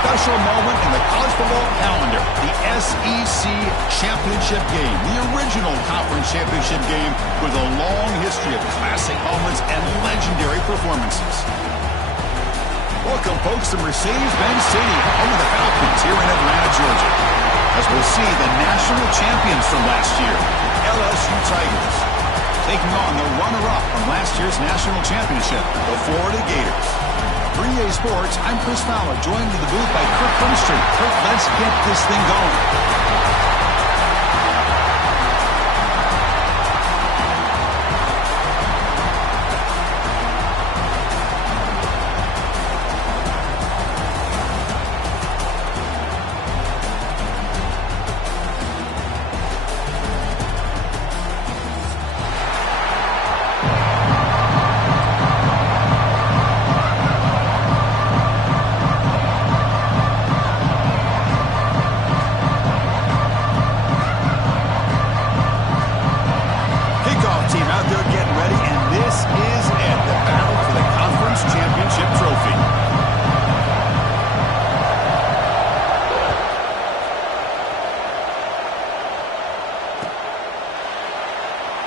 Special moment in the college football calendar, the SEC Championship game, the original conference championship game with a long history of classic moments and legendary performances. Welcome, folks, to Mercedes-Benz Stadium, home of the Falcons here in Atlanta, Georgia, as we'll see the national champions from last year, LSU Tigers, taking on the runner-up from last year's national championship, the Florida Gators. For EA Sports, I'm Chris Fowler, joined in the booth by Kirk Bumstree. Kirk, let's get this thing going.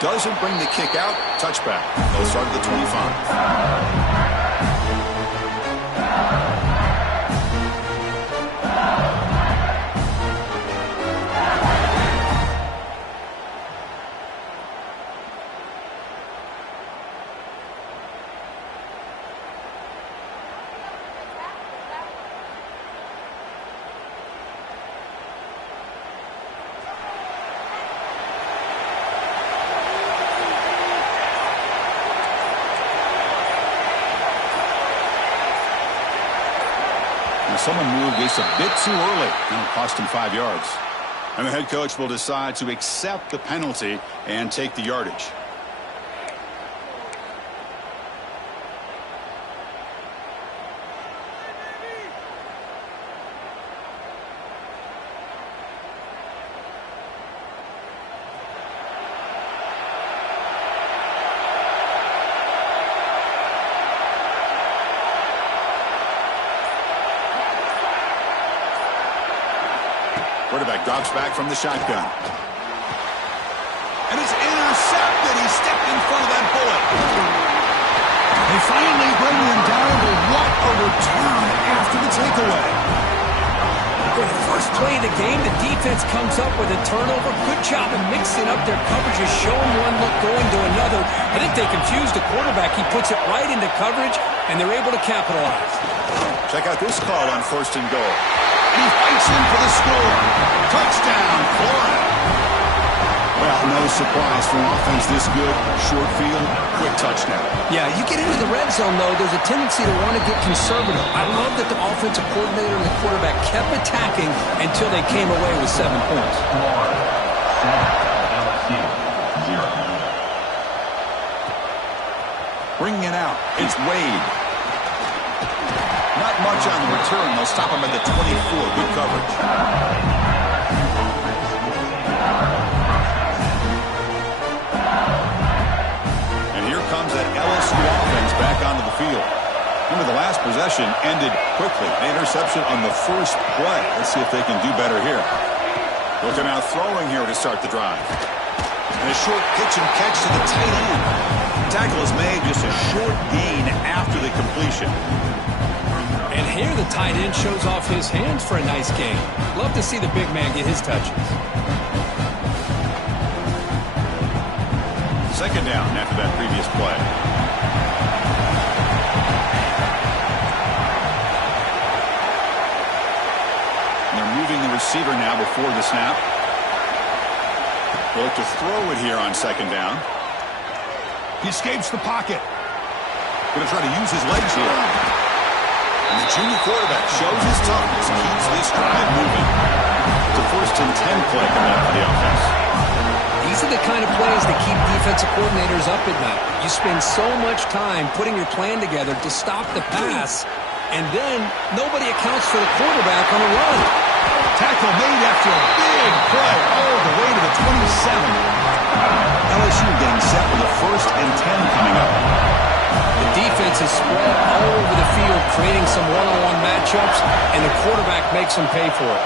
Doesn't bring the kick out. Touchback. They'll start at the 25. Someone moved this a bit too early, and it cost him 5 yards. And the head coach will decide to accept the penalty and take the yardage. Quarterback drops back from the shotgun. And it's intercepted. He stepped in front of that bullet. They finally bring him down, but what a return after the takeaway. For the first play of the game, the defense comes up with a turnover. Good job in mixing up their coverages, showing one look, going to another. I think they confused the quarterback. He puts it right into coverage, and they're able to capitalize. Check out this call on 1st and goal. And he fights in for the score. Touchdown, Florida. Well, no surprise for an offense this good. Short field, quick touchdown. Yeah, you get into the red zone, though, there's a tendency to want to get conservative. I love that the offensive coordinator and the quarterback kept attacking until they came away with 7 points. Score, 7, LSU, 0. Bringing it out, it's Wade. Not much on the return. They'll stop him at the 24. Good coverage. And here comes that LSU offense back onto the field. Remember, the last possession ended quickly. An interception on the first play. Let's see if they can do better here. Looking out throwing here to start the drive. And a short pitch and catch to the tight end. Tackle is made, just a short gain after the completion. And here the tight end shows off his hands for a nice gain. Love to see the big man get his touches. Second down after that previous play. And they're moving the receiver now before the snap. They'll look to throw it here on second down. He escapes the pocket. Going to try to use his legs here. And the junior quarterback shows his toughness, keeps this drive moving. It's a 1st and 10 play coming up for the offense. These are the kind of plays that keep defensive coordinators up at night. You spend so much time putting your plan together to stop the pass, and then nobody accounts for the quarterback on a run. Tackle made after a big play all the way to the 27. LSU getting set with a 1st and 10 coming up. The defense is spread all over the field, creating some one-on-one matchups, and the quarterback makes them pay for it.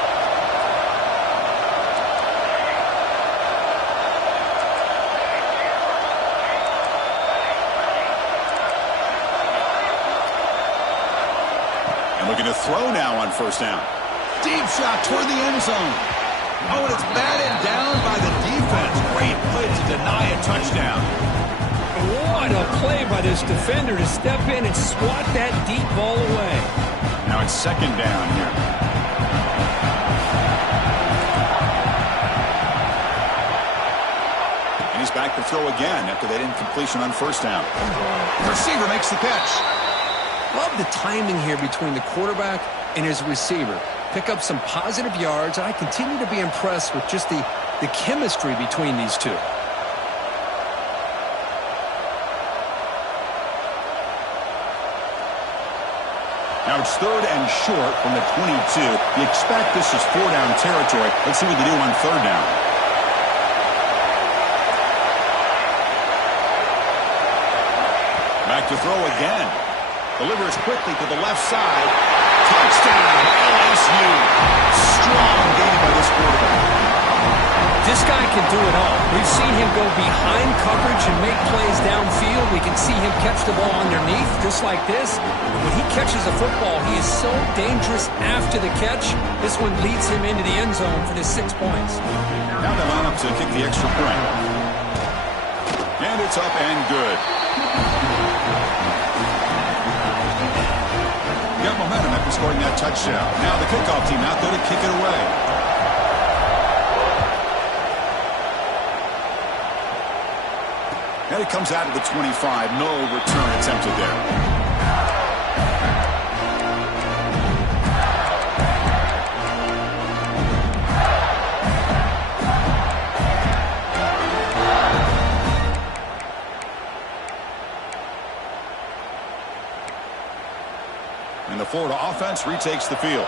And looking to throw now on 1st down. Deep shot toward the end zone. Oh, and it's batted down by the defense. Great play to deny a touchdown. What a play by this defender to step in and swat that deep ball away. Now it's 2nd down here. And he's back to throw again after that incompletion on 1st down. The receiver makes the catch. Love the timing here between the quarterback and his receiver. Pick up some positive yards, and I continue to be impressed with just the chemistry between these two. Now it's 3rd and short from the 22. You expect this is 4-down territory. Let's see what they do on 3rd down. Back to throw again. Delivers quickly to the left side. Touchdown, LSU. Strong game by this quarterback. This guy can do it all. We've seen him go behind coverage and make plays downfield. We can see him catch the ball underneath, just like this. When he catches a football, he is so dangerous after the catch. This one leads him into the end zone for the 6 points. Now they line up to kick the extra point. And it's up and good. Got momentum after scoring that touchdown. Now the kickoff team out there to kick it away. And it comes out of the 25. No return attempted there. And the Florida offense retakes the field.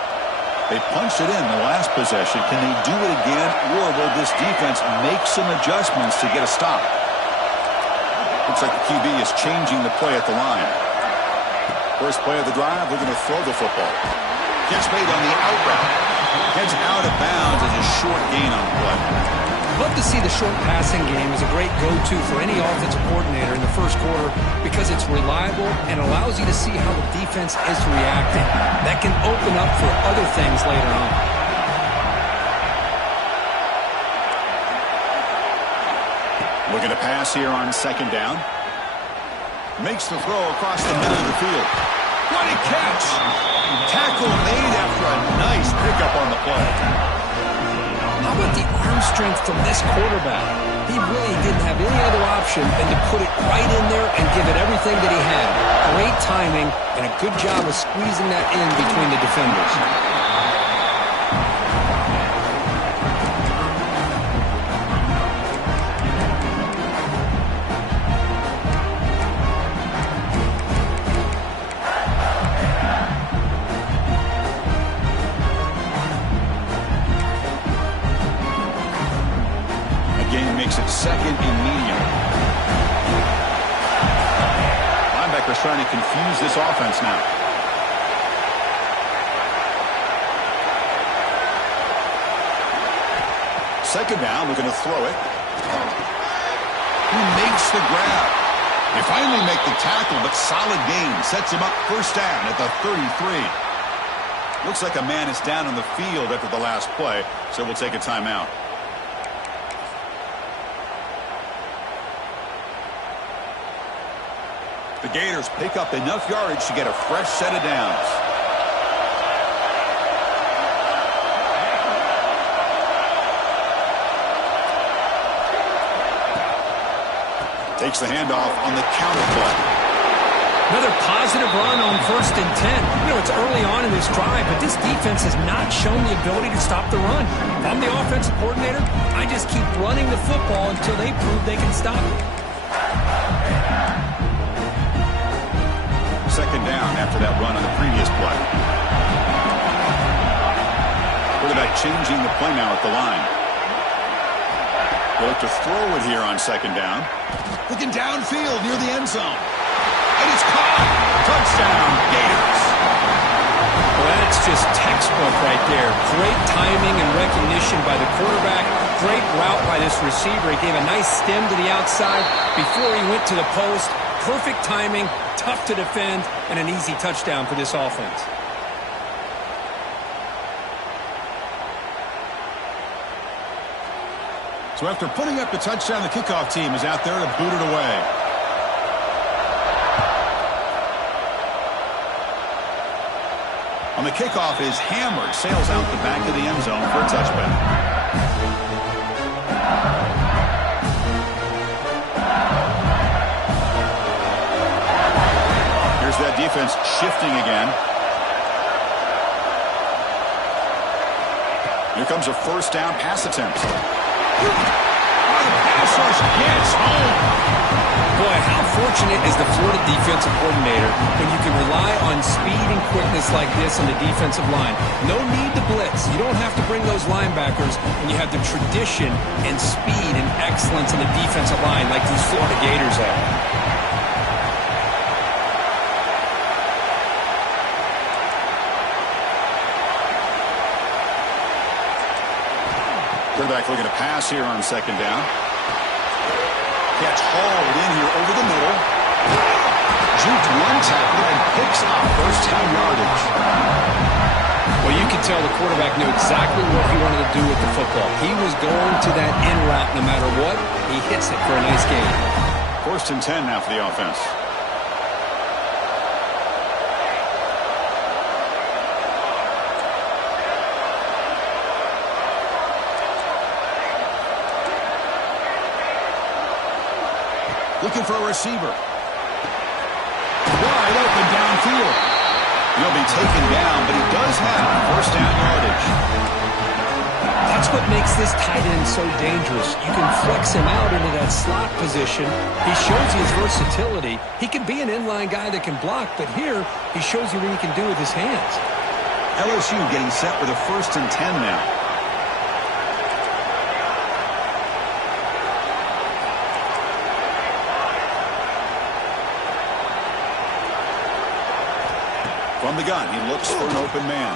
They punched it in the last possession. Can they do it again, or will this defense make some adjustments to get a stop? Looks like the QB is changing the play at the line. First play of the drive, we're going to throw the football. Catch made on the out route. Heads out of bounds as a short gain on the play. Love to see the short passing game as a great go-to for any offensive coordinator in the first quarter because it's reliable and allows you to see how the defense is reacting. That can open up for other things later on. Looking to pass here on 2nd down. Makes the throw across the middle of the field. What a catch! Tackle made after a nice pickup on the play. How about the arm strength from this quarterback? He really didn't have any other option than to put it right in there and give it everything that he had. Great timing and a good job of squeezing that in between the defenders. Makes it 2nd and medium. Linebackers trying to confuse this offense now. Second down, we're going to throw it. He makes the grab. They finally make the tackle, but solid gain. Sets him up 1st down at the 33. Looks like a man is down on the field after the last play, so we'll take a timeout. The Gators pick up enough yardage to get a fresh set of downs. Takes the handoff on the counter play. Another positive run on 1st and 10. You know, it's early on in this drive, but this defense has not shown the ability to stop the run. If I'm the offensive coordinator, I just keep running the football until they prove they can stop it. Second down after that run on the previous play. Quarterback changing the play now at the line. They'll look to throw it here on second down. Looking downfield near the end zone. And it's caught. Touchdown, Gators. Well, that's just textbook right there. Great timing and recognition by the quarterback. Great route by this receiver. He gave a nice stem to the outside before he went to the post. Perfect timing, tough to defend, and an easy touchdown for this offense. So after putting up the touchdown, the kickoff team is out there to boot it away. On the kickoff is hammered, sails out the back of the end zone for a touchback. Here's that defense shifting again. Here comes a first down pass attempt. The pass rush gets home. Boy, how fortunate is the Florida defensive coordinator when you can rely on speed and quickness like this on the defensive line. No need to blitz. You don't have to bring those linebackers when you have the tradition and speed and excellence in the defensive line like these Florida Gators have. Quarterback looking to pass here on second down. Catch hauled in here over the middle. Juked one tackle and picks up first down yardage. Well, you can tell the quarterback knew exactly what he wanted to do with the football. He was going to that in route no matter what. He hits it for a nice gain. 1st and 10 now for the offense. Looking for a receiver. Wide open downfield. He'll be taken down, but he does have first down yardage. That's what makes this tight end so dangerous. You can flex him out into that slot position. He shows his versatility. He can be an inline guy that can block, but here he shows you what he can do with his hands. LSU getting set with a 1st and 10 now. From the gun, he looks for an open man.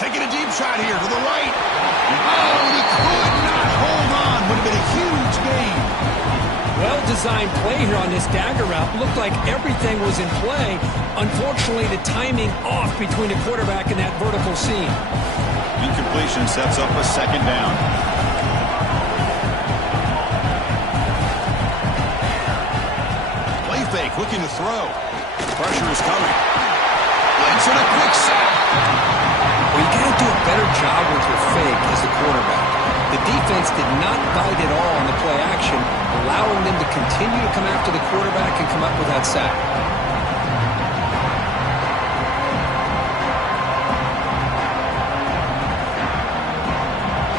Taking a deep shot here to the right. Oh, he could not hold on. Would have been a huge gain. Well-designed play here on this dagger route. Looked like everything was in play. Unfortunately, the timing off between the quarterback and that vertical seam. Incompletion sets up a second down. Play fake, looking to throw. Pressure is coming. Blitz and a quick sack. Well, you got to do a better job with your fake as the quarterback. The defense did not bite at all on the play action, allowing them to continue to come after the quarterback and come up with that sack.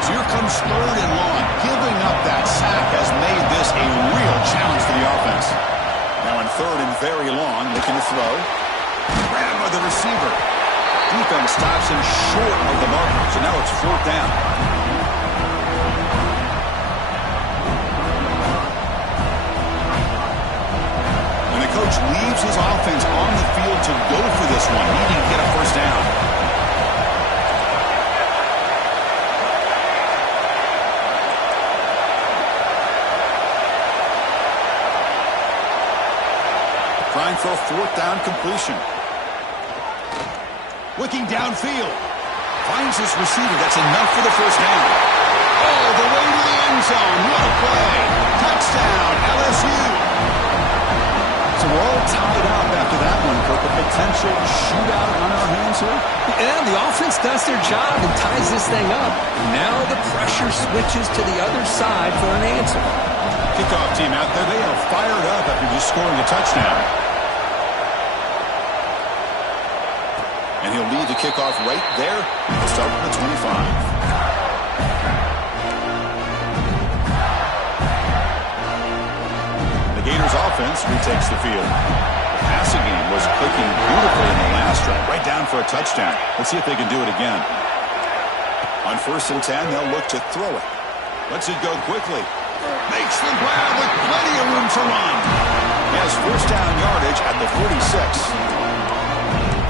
So here comes 3rd and long. Giving up that sack has made this a real challenge for the offense. Now in 3rd and very long, looking to throw. Grabbed by the receiver. Defense stops him short of the marker, so now it's 4th down. And the coach leaves his offense on the field to go for this one, needing to get a first down. Trying for a 4th down completion. Looking downfield. Finds his receiver. That's enough for the first down. All the way to the end zone. What a play. Touchdown, LSU. So we're all tied up after that one, Kirk. A potential shootout on our hands here. Yeah, the offense does their job and ties this thing up. Now the pressure switches to the other side for an answer. Kickoff team out there. They are fired up after just scoring a touchdown. And he'll lead the kickoff right there. He'll start with the 25. Gators offense retakes the field. The passing game was clicking beautifully in the last drive, right down for a touchdown. Let's see if they can do it again. On 1st and 10, they'll look to throw it. Lets it go quickly. Makes the grab with plenty of room to run. He has first down yardage at the 46.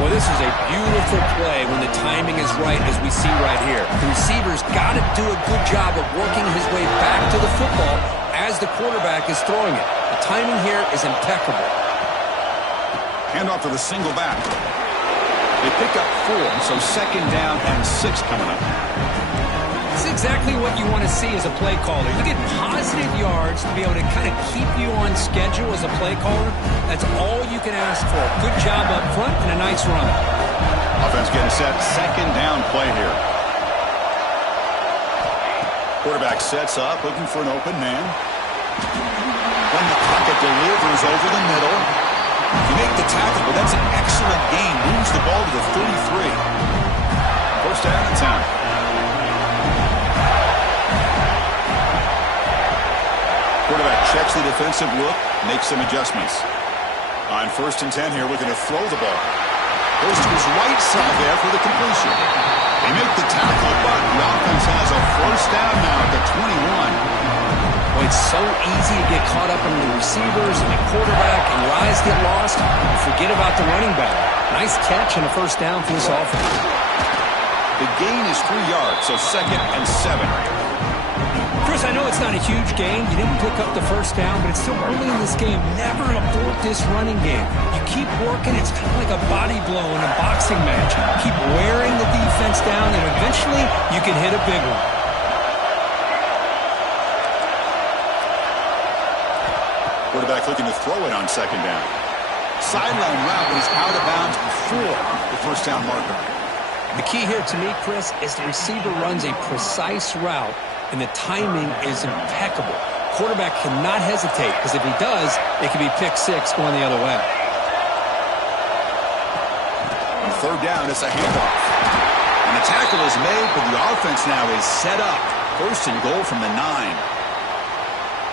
Well, this is a beautiful play when the timing is right, as we see right here. The receiver's got to do a good job of working his way back to the football as the quarterback is throwing it. The timing here is impeccable. Handoff to the single back. They pick up 4, so 2nd down and 6 coming up. It's exactly what you want to see as a play caller. You get positive yards to be able to kind of keep you on schedule as a play caller. That's all you can ask for. Good job up front and a nice run. Offense getting set. 2nd down play here. Quarterback sets up, looking for an open man. When the pocket delivers over the middle. You make the tackle, but that's an excellent gain. Moves the ball to the 33. First down and 10. Quarterback checks the defensive look, makes some adjustments. On 1st and 10 here, looking to throw the ball. Goes to his right side there for the completion. They make the tackle, but the offense has a first down now at the 21. Well, it's so easy to get caught up in the receivers and the quarterback, and your eyes get lost. You forget about the running back. Nice catch and a first down for this offense. The gain is 3 yards, so 2nd and 7. Chris, I know it's not a huge gain. You didn't pick up the first down, but it's still early in this game. Never abort this running game. You keep working. It's kind of like a body blow in a boxing match. Keep wearing the defense down, and eventually you can hit a big one. Quarterback looking to throw it on 2nd down. Sideline route is out of bounds before the first down marker. The key here to me, Chris, is the receiver runs a precise route, and the timing is impeccable. Quarterback cannot hesitate, because if he does, it could be pick 6 going the other way. On 3rd down, it's a handoff. And the tackle is made, but the offense now is set up. 1st and goal from the 9.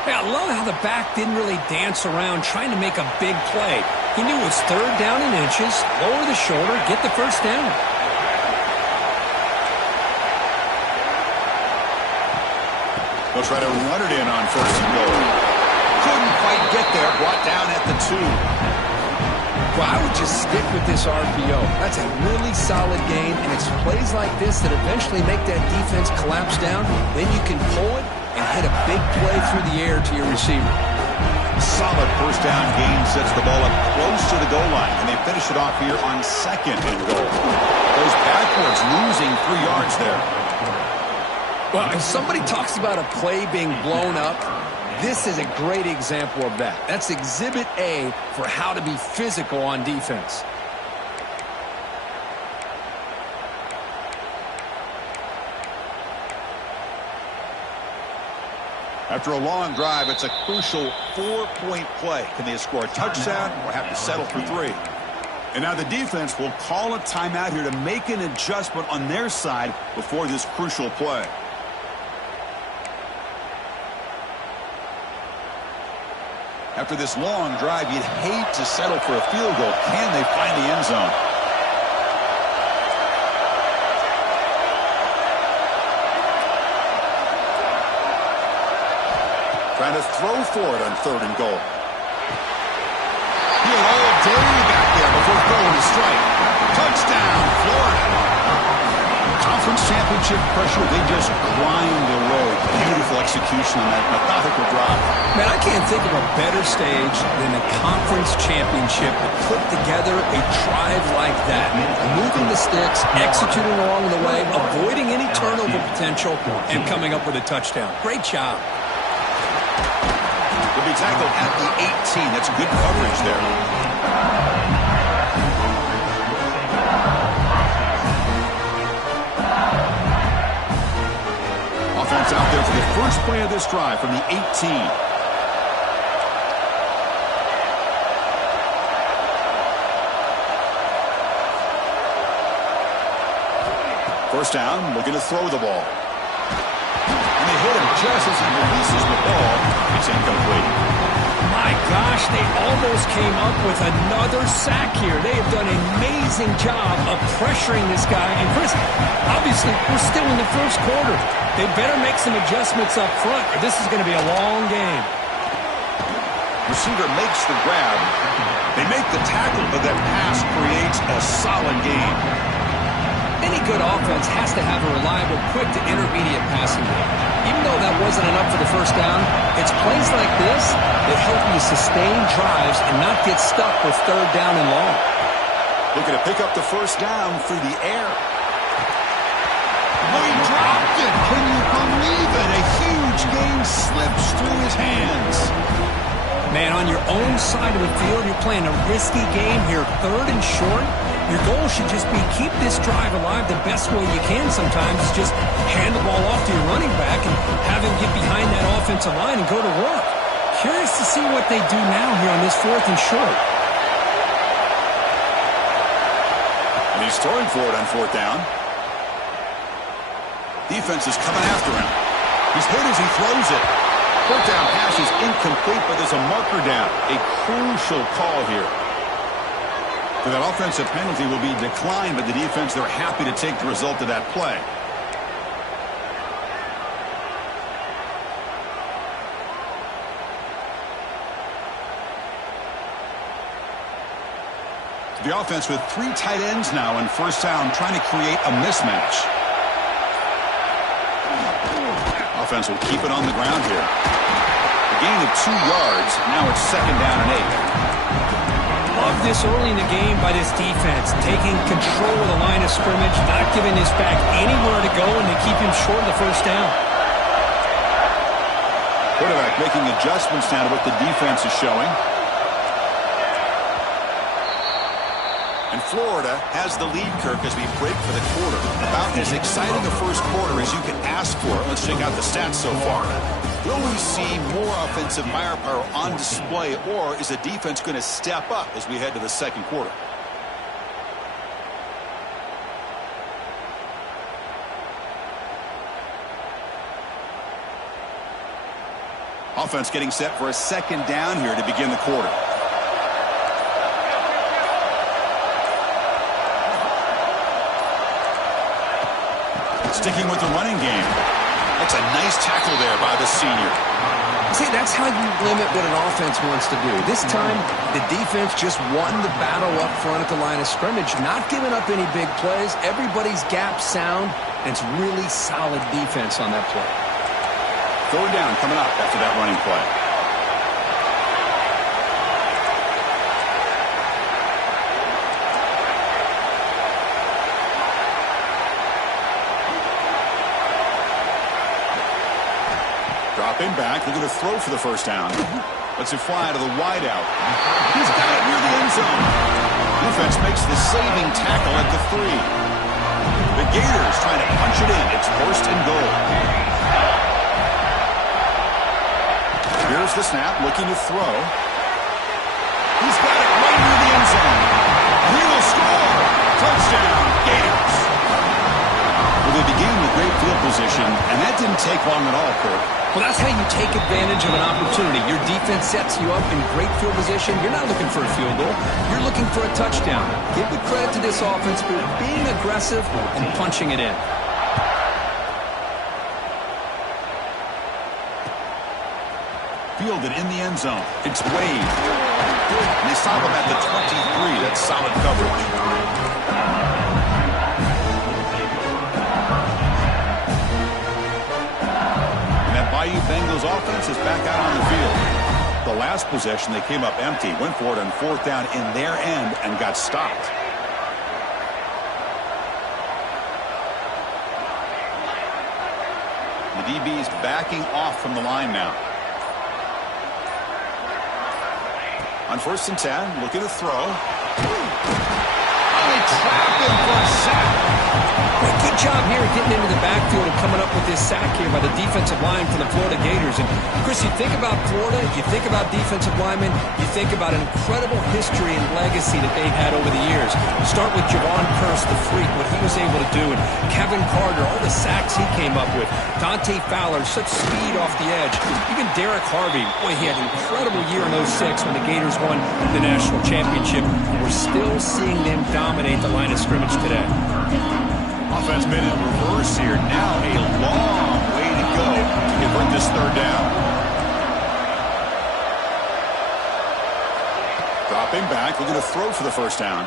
Yeah, I love how the back didn't really dance around trying to make a big play. He knew it was 3rd down in inches, lower the shoulder, get the first down. They'll try to run it in on 1st and goal. Couldn't quite get there, brought down at the 2. Well, I would just stick with this RPO. That's a really solid gain, and it's plays like this that eventually make that defense collapse down. Then you can pull it and hit a big play through the air to your receiver. Solid first down gain sets the ball up close to the goal line, and they finish it off here on 2nd and goal. Goes backwards, losing 3 yards there. Well, if somebody talks about a play being blown up, this is a great example of that. That's Exhibit A for how to be physical on defense. After a long drive, it's a crucial 4-point play. Can they score a touchdown or have to settle for 3? And now the defense will call a timeout here to make an adjustment on their side before this crucial play. After this long drive, you'd hate to settle for a field goal. Can they find the end zone? Trying to throw for it on 3rd and goal. He had all day back there before throwing the strike. Touchdown, Florida. conference championship pressure, they just grind away. Beautiful execution on that methodical drive. Man, I can't think of a better stage than the conference championship to put together a drive like that. Moving the sticks, executing along the way, avoiding any turnover potential, and coming up with a touchdown. Great job. He'll be tackled at the 18. That's good coverage there. Offense out there for the first play of this drive from the 18. First down, looking to throw the ball. And they hit him just as he releases the ball. It's incomplete. My gosh, they almost came up with another sack here. They have done an amazing job of pressuring this guy. And Chris, obviously, we're still in the first quarter. They better make some adjustments up front, or this is going to be a long game. Receiver makes the grab. They make the tackle, but that pass creates a solid gain. Any good offense has to have a reliable, quick to intermediate passing game. Even though that wasn't enough for the first down, it's plays like this that help you sustain drives and not get stuck with third down and long. Looking to pick up the first down through the air. Oh, he dropped it. Can you believe it? A huge gain slips through his hands. Man, on your own side of the field, you're playing a risky game here, third and short. Your goal should just be keep this drive alive the best way you can sometimes. Just hand the ball off to your running back and have him get behind that offensive line and go to work. Curious to see what they do now here on this fourth and short. And he's throwing for it on fourth down. Defense is coming after him. He's hit as he throws it. Fourth down pass is incomplete, but there's a marker down. A crucial call here. For that offensive penalty will be declined by the defense. They're happy to take the result of that play. The offense with three tight ends now in first down, trying to create a mismatch. Offense will keep it on the ground here. A gain of 2 yards. Now it's second down and 8. Love this early in the game by this defense, taking control of the line of scrimmage, not giving this back anywhere to go, and they keep him short of the first down. Quarterback making adjustments now to what the defense is showing. And Florida has the lead, Kirk, as we break for the quarter. About as exciting a first quarter as you can ask for. Let's check out the stats so far. Will we see more offensive firepower on display, or is the defense going to step up as we head to the second quarter? Offense getting set for a second down here to begin the quarter. Sticking with the running game. That's a nice tackle there by the senior. See, that's how you limit what an offense wants to do. This time, the defense just won the battle up front at the line of scrimmage, not giving up any big plays. Everybody's gap sound, and it's really solid defense on that play. Third down coming up after that running play. Dropping back, looking to throw for the first down. Lets it fly to the wideout. He's got it near the end zone. Defense makes the saving tackle at the 3. The Gators trying to punch it in. It's first and goal. Here's the snap, looking to throw. He's got it right near the end zone. He will score. Touchdown, Gators. Well, they began with great field position, and that didn't take long at all, Kirk. Well, that's how you take advantage of an opportunity. Your defense sets you up in great field position. You're not looking for a field goal. You're looking for a touchdown. Give the credit to this offense for being aggressive and punching it in. Fielded in the end zone. It's Wade. And they stop him at the 23. That's solid coverage. offense is back out on the field. The last possession, they came up empty, went for it on fourth down in their end, and got stopped. The DB's backing off from the line now. On 1st and 10, looking to throw. Oh, they trap him for a sack. Well, good job here getting into the backfield and coming up with this sack here by the defensive line for the Florida Gators. And, Chris, you think about Florida, you think about defensive linemen, you think about an incredible history and legacy that they've had over the years. Start with Javon Curse, the freak, what he was able to do, and Kevin Carter, all the sacks he came up with. Dante Fowler, such speed off the edge. Even Derek Harvey, boy, he had an incredible year in 06 when the Gators won the national championship. And we're still seeing them dominate the line of scrimmage today. Offense been in reverse here. Now a long way to go to convert this third down. Dropping back, looking to throw for the first down.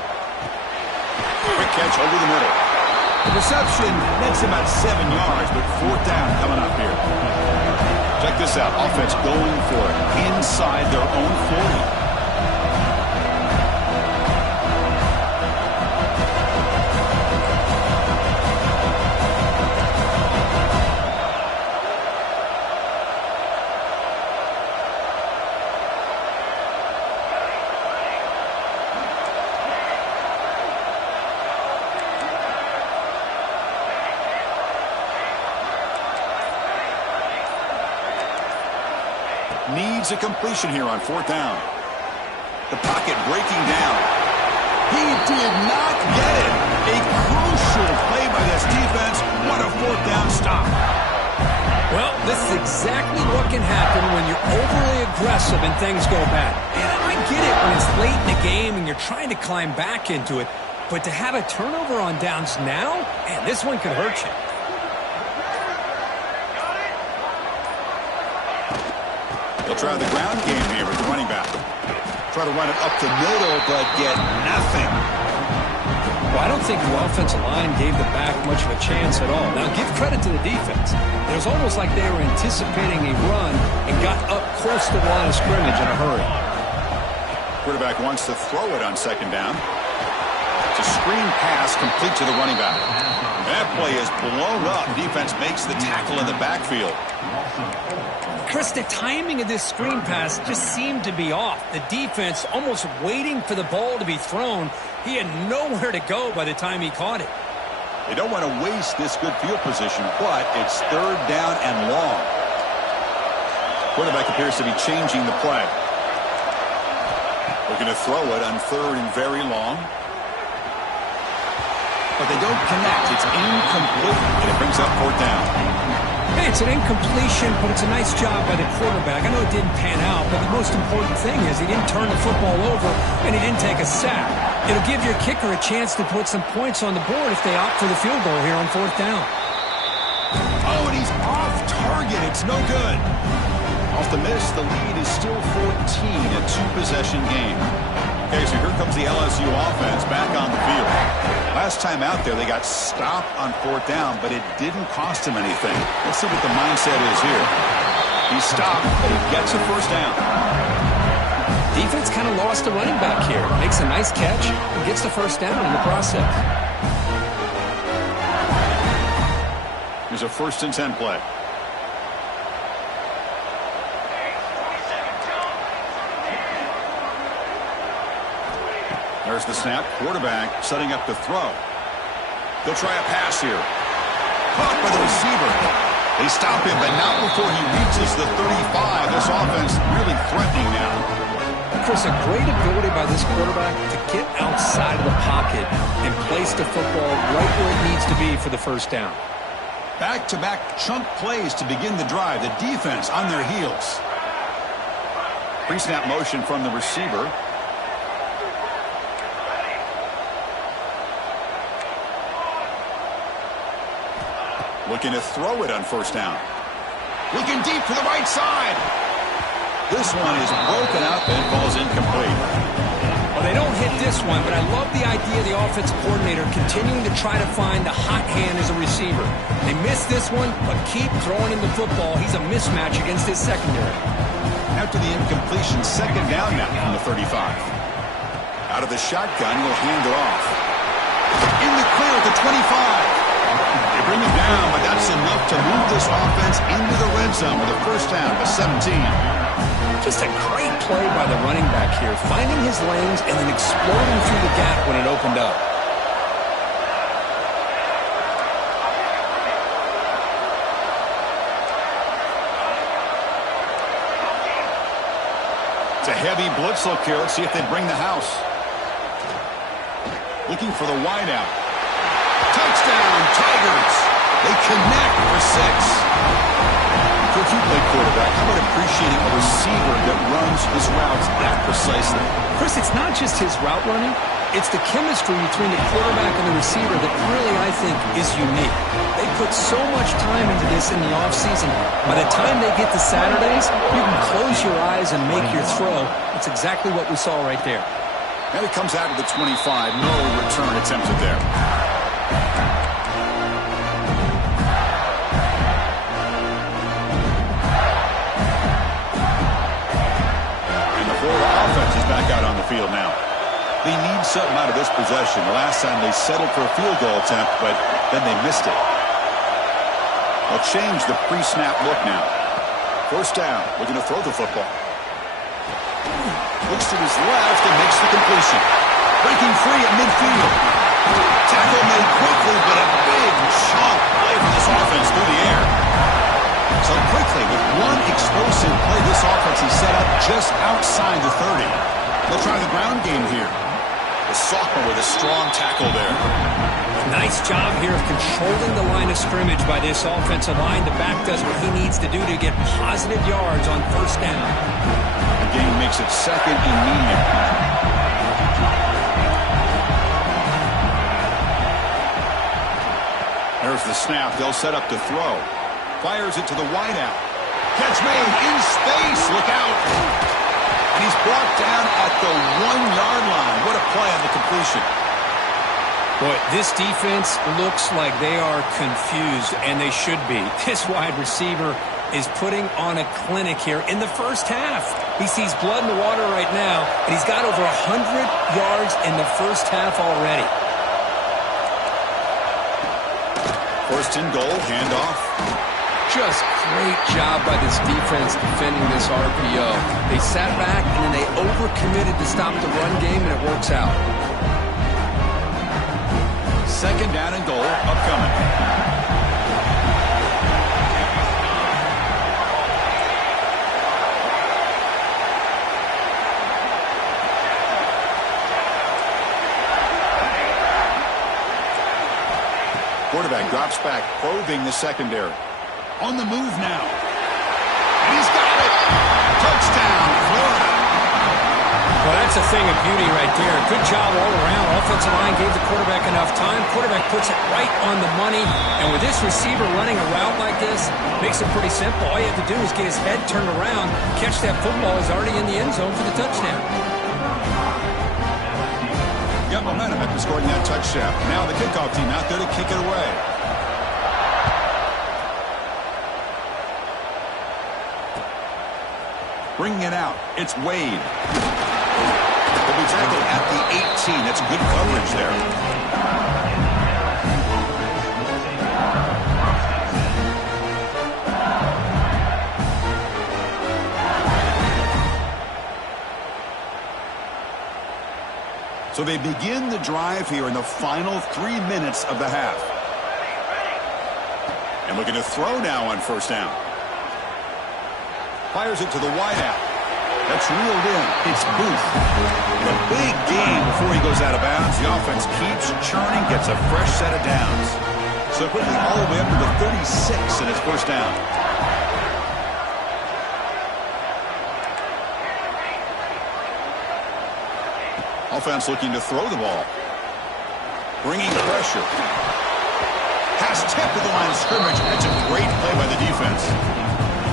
Quick catch over the middle. The reception nets about 7 yards, but fourth down coming up here. Check this out. Offense going for it inside their own 40. Needs a completion here on fourth down. The pocket breaking down. He did not get it. A crucial play by this defense. What a fourth down stop. Well, this is exactly what can happen when you're overly aggressive and things go bad. And I get it when it's late in the game and you're trying to climb back into it. But to have a turnover on downs now, man, this one could hurt you. They'll try the ground game here with the running back. Try to run it up the middle, but get nothing. Well, I don't think the offensive line gave the back much of a chance at all. Now, give credit to the defense. It was almost like they were anticipating a run and got up close to the line of scrimmage in a hurry. Quarterback wants to throw it on second down. It's a screen pass complete to the running back. That play is blown up. Defense makes the tackle in the backfield. Chris, the timing of this screen pass just seemed to be off. The defense almost waiting for the ball to be thrown. He had nowhere to go by the time he caught it. They don't want to waste this good field position, but it's third down and long. Quarterback appears to be changing the play. Looking to throw it on third and very long. But they don't connect. It's incomplete, and it brings up fourth down. Hey, it's an incompletion, but it's a nice job by the quarterback. I know it didn't pan out, but the most important thing is he didn't turn the football over and he didn't take a sack. It'll give your kicker a chance to put some points on the board if they opt for the field goal here on fourth down. Oh, and he's off target. It's no good. Off the miss, the lead is still 14, a two-possession game. Okay, so here comes the LSU offense back on the field. Last time out there, they got stopped on fourth down, but it didn't cost him anything. Let's see what the mindset is here. He stopped, but he gets a first down. Defense kind of lost the running back here. Makes a nice catch and gets the first down in the process. Here's a 1st and 10 play. There's the snap. Quarterback setting up to throw. They'll try a pass here. Caught by the receiver. They stop him, but not before he reaches the 35. This offense really threatening now. Chris, a great ability by this quarterback to get outside of the pocket and place the football right where it needs to be for the first down. Back-to-back chunk plays to begin the drive. The defense on their heels. Pre-snap motion from the receiver. Looking to throw it on first down. Looking deep to the right side. This one is broken up and falls incomplete. Well, they don't hit this this one, but I love the idea of the offensive coordinator continuing to try to find the hot hand as a receiver. They missed this one, but keep throwing him the football. He's a mismatch against his secondary. After the incompletion, second down now from the 35. Out of the shotgun, he'll hand it off. In the clear at the 25. They bring him down, but that's enough to move this offense into the red zone with a first down of 17. Just a great play by the running back here, finding his lanes and then exploding through the gap when it opened up. It's a heavy blitz look here. Let's see if they bring the house. Looking for the wideout. Touchdown, Tigers. They connect for 6. Coach, you play quarterback. How about appreciating a receiver that runs his routes that precisely? Chris, it's not just his route running. It's the chemistry between the quarterback and the receiver that really, I think, is unique. They put so much time into this in the offseason. By the time they get to Saturdays, you can close your eyes and make your throw. That's exactly what we saw right there. And it comes out of the 25. No return attempted there. Offense is back out on the field now. They need something out of this possession. The last time they settled for a field goal attempt, but then they missed it. They'll change the pre-snap look now. First down, looking to throw the football. Looks to his left and makes the completion. Breaking free at midfield. Tackle made quickly, but a big chunk play for this offense through the air. So quickly, with one explosive play, this offense is set up just outside the 30. They'll try the ground game here. The sophomore with a strong tackle there. Nice job here of controlling the line of scrimmage by this offensive line. The back does what he needs to do to get positive yards on first down. The game makes it second and medium. There's the snap. They'll set up to throw. Fires it to the wideout. Catch made in space. Look out. And he's brought down at the 1-yard line. What a play on the completion. Boy, this defense looks like they are confused, and they should be. This wide receiver is putting on a clinic here in the first half. He sees blood in the water right now, and he's got over 100 yards in the first half already. First and goal, handoff. Just great job by this defense defending this RPO. They sat back and then they overcommitted to stop the run game, and it works out. Second down and goal, upcoming. Quarterback drops back, probing the secondary. On the move now. And he's got it. Touchdown, Florida. Well, that's a thing of beauty right there. Good job all around. Offensive line gave the quarterback enough time. Quarterback puts it right on the money. And with this receiver running a route like this, makes it pretty simple. All you have to do is get his head turned around, catch that football. He's already in the end zone for the touchdown. Got momentum after scoring that touchdown. Now the kickoff team out there to kick it away. Bringing it out, it's Wade. He'll be tackled at the 18. That's good coverage there. So they begin the drive here in the final 3 minutes of the half. And looking to throw now on first down. Fires it to the wideout. That's reeled in. It's Booth. A big gain before he goes out of bounds. The offense keeps churning, gets a fresh set of downs. So quickly all the way up to the 36 in his first down. Offense looking to throw the ball. Bringing pressure. Pass tipped to the line of scrimmage. That's a great play by the defense.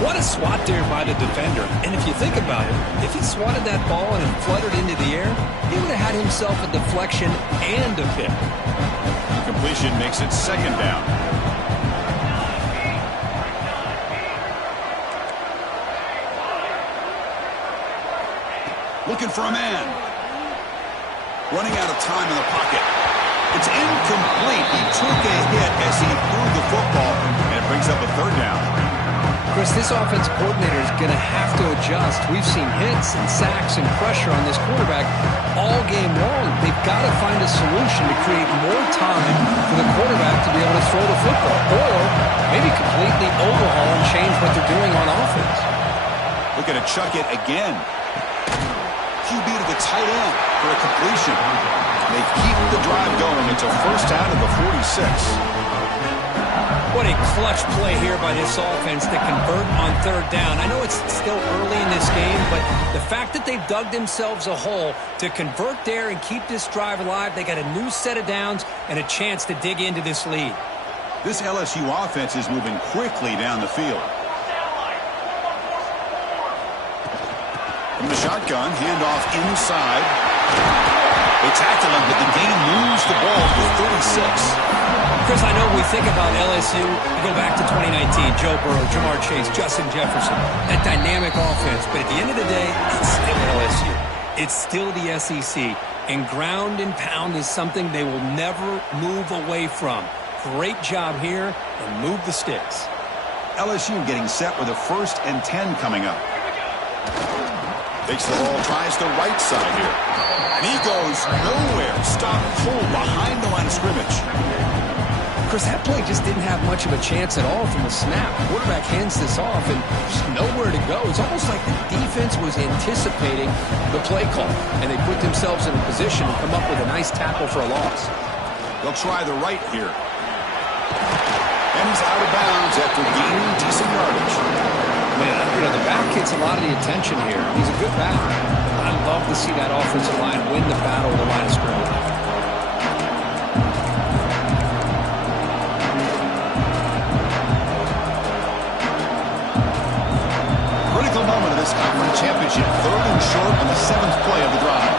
What a swat there by the defender. And if you think about it, if he swatted that ball and it fluttered into the air, he would have had himself a deflection and a pick. Completion makes it second down. Looking for a man. Running out of time in the pocket. It's incomplete. He took a hit as he threw the football, and it brings up a third down. Chris, this offensive coordinator is going to have to adjust. We've seen hits and sacks and pressure on this quarterback all game long. They've got to find a solution to create more time for the quarterback to be able to throw the football, or maybe completely overhaul and change what they're doing on offense. Looking to chuck it again. QB to the tight end for a completion. They keep the drive going. It's a first down at the 46. What a clutch play here by this offense to convert on third down. I know it's still early in this game, but the fact that they've dug themselves a hole to convert there and keep this drive alive, they got a new set of downs and a chance to dig into this lead. This LSU offense is moving quickly down the field. From the shotgun, handoff inside. They tackle him, but the game moves the ball to 36. Chris, I know we think about LSU, you go back to 2019, Joe Burrow, Jamar Chase, Justin Jefferson, that dynamic offense. But at the end of the day, it's still LSU. It's still the SEC. And ground and pound is something they will never move away from. Great job here, and move the sticks. LSU getting set with a 1st and 10 coming up. Takes the ball, tries the right side here. And he goes nowhere. Stop cold behind the line of scrimmage. Chris, that play just didn't have much of a chance at all from the snap. The quarterback hands this off and just nowhere to go. It's almost like the defense was anticipating the play call, and they put themselves in a position to come up with a nice tackle for a loss. They'll try the right here. And he's out of bounds after gaining decent yardage. Man, you know, the back gets a lot of the attention here. He's a good back. I love to see that offensive line win the battle of the line of scrimmage. Critical moment of this conference championship. 3rd and short on the 7th play of the drive.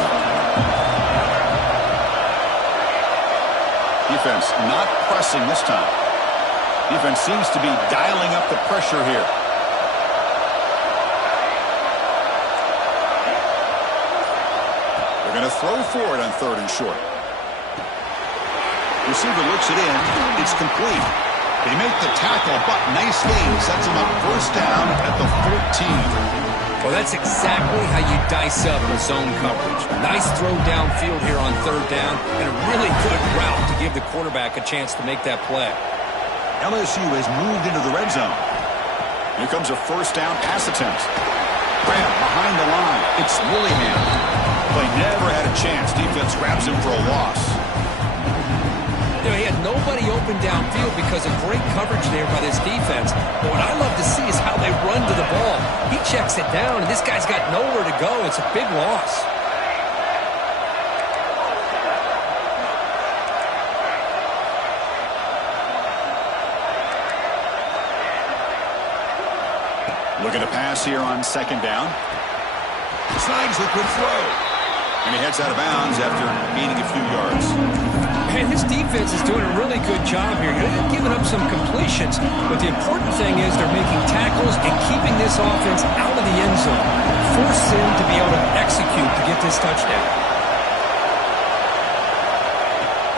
Defense not pressing this time. Defense seems to be dialing up the pressure here. They're going to throw for it on 3rd and short. Receiver looks it in. It's complete. They make the tackle, but nice game. Sets them up 1st down at the 14. Well, that's exactly how you dice up a zone coverage. Nice throw downfield here on 3rd down, and a really good route to give the quarterback a chance to make that play. LSU has moved into the red zone. Here comes a 1st down pass attempt. Graham behind the line. It's Willingham. Play never had a chance. Defense grabs him for a loss. You know, he had nobody open downfield because of great coverage there by this defense. But what I love to see is how they run to the ball. He checks it down, and this guy's got nowhere to go. It's a big loss. Looking to pass here on 2nd down. Slides the good throw. And he heads out of bounds after gaining a few yards. Man, this defense is doing a really good job here. They're giving up some completions, but the important thing is they're making tackles and keeping this offense out of the end zone. Force him to be able to execute to get this touchdown.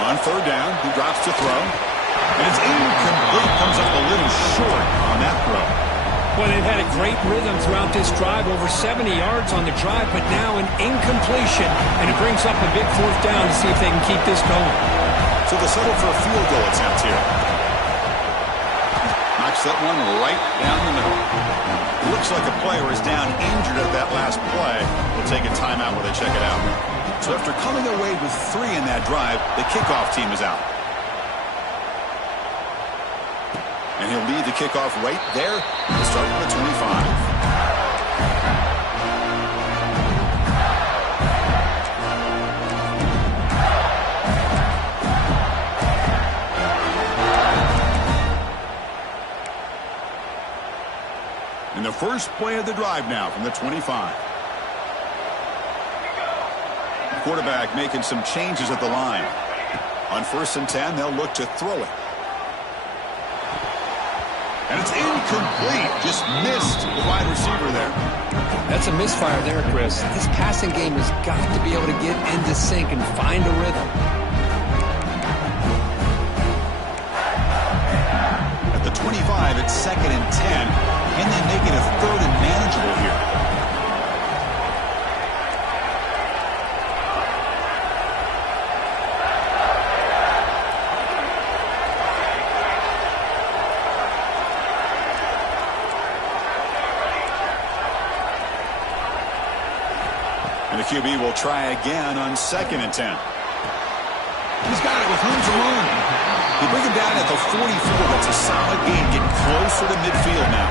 On 3rd down, he drops to throw. And it's incomplete. Comes up a little short on that throw. Well, they've had a great rhythm throughout this drive, over 70 yards on the drive, but now an incompletion, and it brings up a big 4th down to see if they can keep this going. So they'll settle for a field goal attempt here. Knocks that one right down the middle. It looks like a player is down injured at that last play. We'll take a timeout while they check it out. So after coming away with 3 in that drive, the kickoff team is out. And he'll lead the kickoff right there. We'll start with the 25. first play of the drive now from the 25. The quarterback making some changes at the line. On 1st and 10, they'll look to throw it. And it's incomplete. Just missed the wide receiver there. That's a misfire there, Chris. This passing game has got to be able to get into sync and find a rhythm. At the 25, it's 2nd and 10. Can they make it a 3rd and manageable here? And the QB will try again on 2nd and 10. He's got it with room to run. They bring him down at the 44. That's a solid gain. Getting closer to midfield now.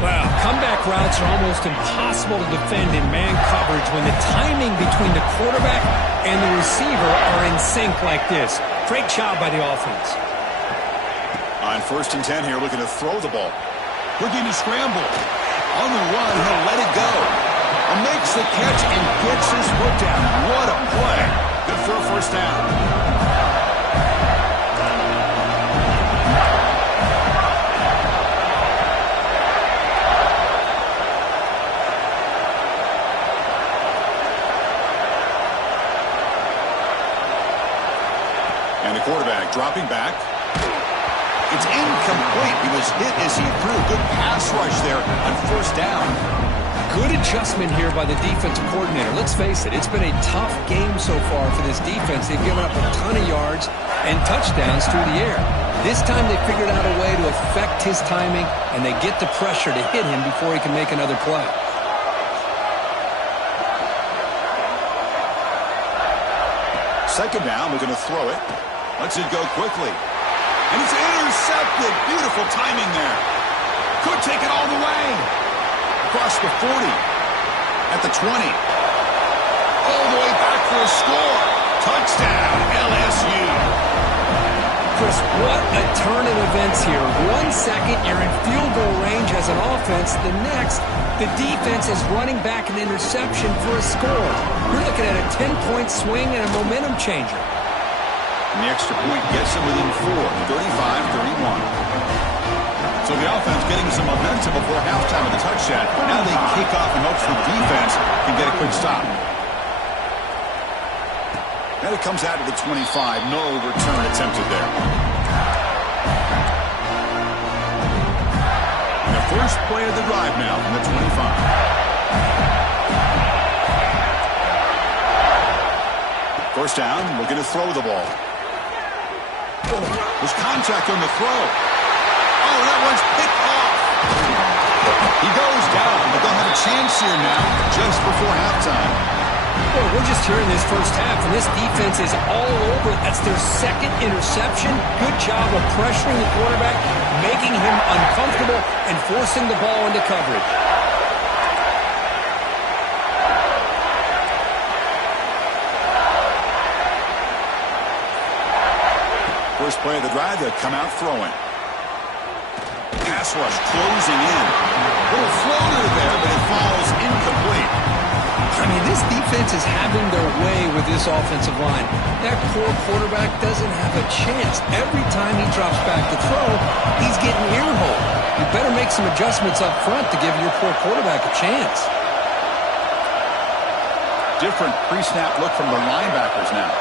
Wow, comeback routes are almost impossible to defend in man coverage when the timing between the quarterback and the receiver are in sync like this. Great job by the offense. On 1st and 10 here, looking to throw the ball. Looking to scramble. On the run, he'll let it go. And makes the catch and gets his foot down. What a play. Good for a 1st down. And the quarterback dropping back. It's incomplete. He was hit as he threw. Good pass rush there on 1st down. Good adjustment here by the defensive coordinator. Let's face it, it's been a tough game so far for this defense. They've given up a ton of yards and touchdowns through the air. This time they figured out a way to affect his timing, and they get the pressure to hit him before he can make another play. Second down, looking to throw it. Lets it go quickly. And it's intercepted. Beautiful timing there. Could take it all the way. Across the 40, at the 20, all the way back for a score. Touchdown, LSU. Chris, what a turn of events here. 1 second, you're in field goal range as an offense. The next, the defense is running back an interception for a score. You're looking at a 10-point swing and a momentum changer. And the extra point gets them within 4, 35-31. So the offense getting some momentum before halftime with a touchdown. Now they kick off in hopes the defense can get a quick stop. And it comes out to the 25. No return attempted there. And the first play of the drive now from the 25. 1st down, looking to throw the ball. There's contact on the throw. Oh, that one's picked off. He goes down, but they'll have a chance here now just before halftime. Well, we're just here in this 1st half, and this defense is all over. That's their 2nd interception. Good job of pressuring the quarterback, making him uncomfortable, and forcing the ball into coverage. First play of the drive, they'll come out throwing. Pass rush closing in. Little floater there, but it falls incomplete. I mean, this defense is having their way with this offensive line. That poor quarterback doesn't have a chance. Every time he drops back to throw, he's getting ear-holed. You better make some adjustments up front to give your poor quarterback a chance. Different pre-snap look from the linebackers now.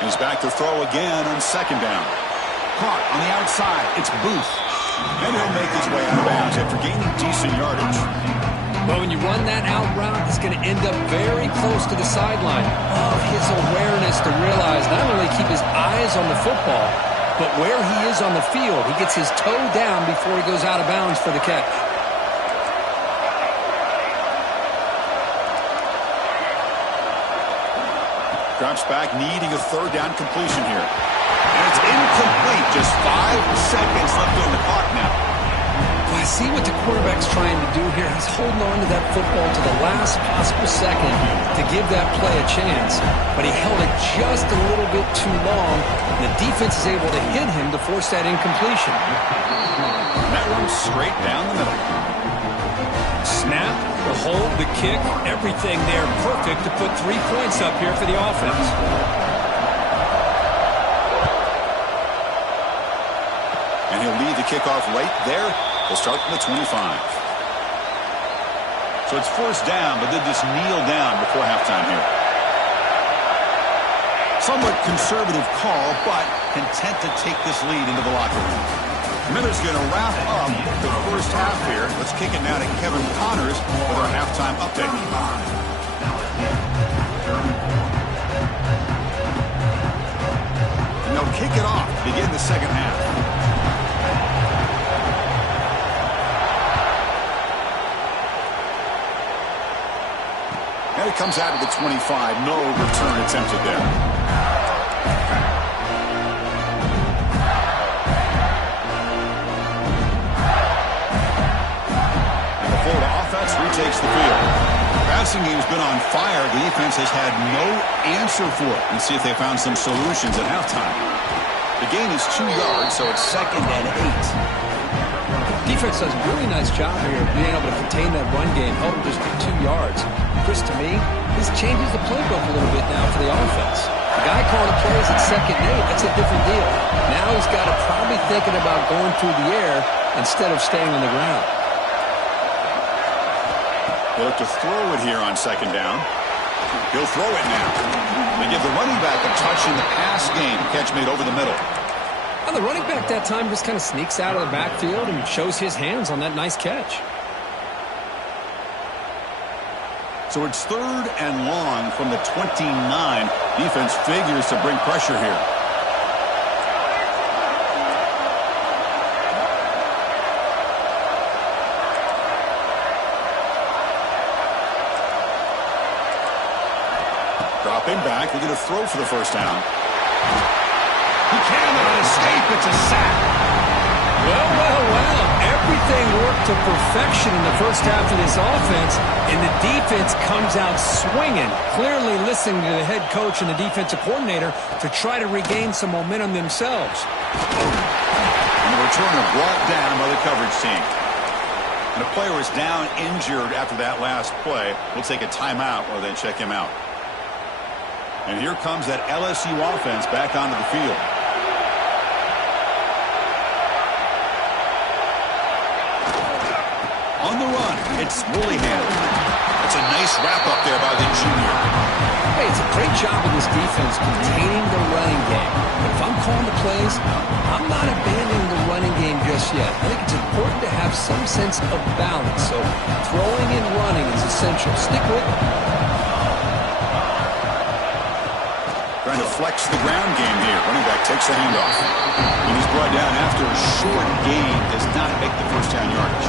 He's back to throw again on 2nd down. Caught on the outside. It's Booth. And he'll make his way out of bounds after gaining decent yardage. But when you run that out route, he's going to end up very close to the sideline. Love his awareness to realize not only keep his eyes on the football, but where he is on the field. He gets his toe down before he goes out of bounds for the catch. Drops back, needing a 3rd down completion here. And it's incomplete. Just 5 seconds left on the clock now. Well, I see what the quarterback's trying to do here. He's holding on to that football to the last possible second to give that play a chance, but he held it just a little bit too long, and the defense is able to hit him to force that incompletion. That runs straight down the middle. Snap, the hold, the kick, everything there perfect to put 3 points up here for the offense. And he'll lead the kickoff right there. They'll start from the 25. So it's first down, but they just kneel down before halftime here. Somewhat conservative call, but content to take this lead into the locker room. Miller's going to wrap up the first half here. Let's kick it now to Kevin Connors with our halftime update. And they'll kick it off to begin the second half. And it comes out of the 25. No return attempted there. Retakes the field. Passing game's been on fire. The defense has had no answer for it. Let's see if they found some solutions at halftime. The gain is 2 yards, so it's 2nd and 8. Defense does a really nice job here of being able to contain that run game, held him just for 2 yards. Chris, to me, this changes the playbook a little bit now for the offense. The guy calling the plays at 2nd and 8, that's a different deal. Now he's got to probably thinking about going through the air instead of staying on the ground. They look to throw it here on 2nd down. He'll throw it now. They give the running back a touch in the pass game. Catch made over the middle. Well, the running back that time just kind of sneaks out of the backfield and shows his hands on that nice catch. So it's 3rd and long from the 29. Defense figures to bring pressure here. Dropping back, they're going to throw for the first down. He cannot escape, it's a sack. Well. Everything worked to perfection in the first half of this offense, and the defense comes out swinging, clearly listening to the head coach and the defensive coordinator to try to regain some momentum themselves. And the returner brought down by the coverage team. And the player is down injured after that last play. We'll take a timeout while they check him out. And here comes that LSU offense back onto the field. On the run, it's Woollyhan. It's a nice wrap-up there by the junior. Hey, it's a great job of this defense containing the running game. But if I'm calling the plays, I'm not abandoning the running game just yet. I think it's important to have some sense of balance. So throwing and running is essential. Stick with it. Trying to flex the ground game here. Running back takes the handoff. And he's brought down after a short gain. Does not make the first down yardage.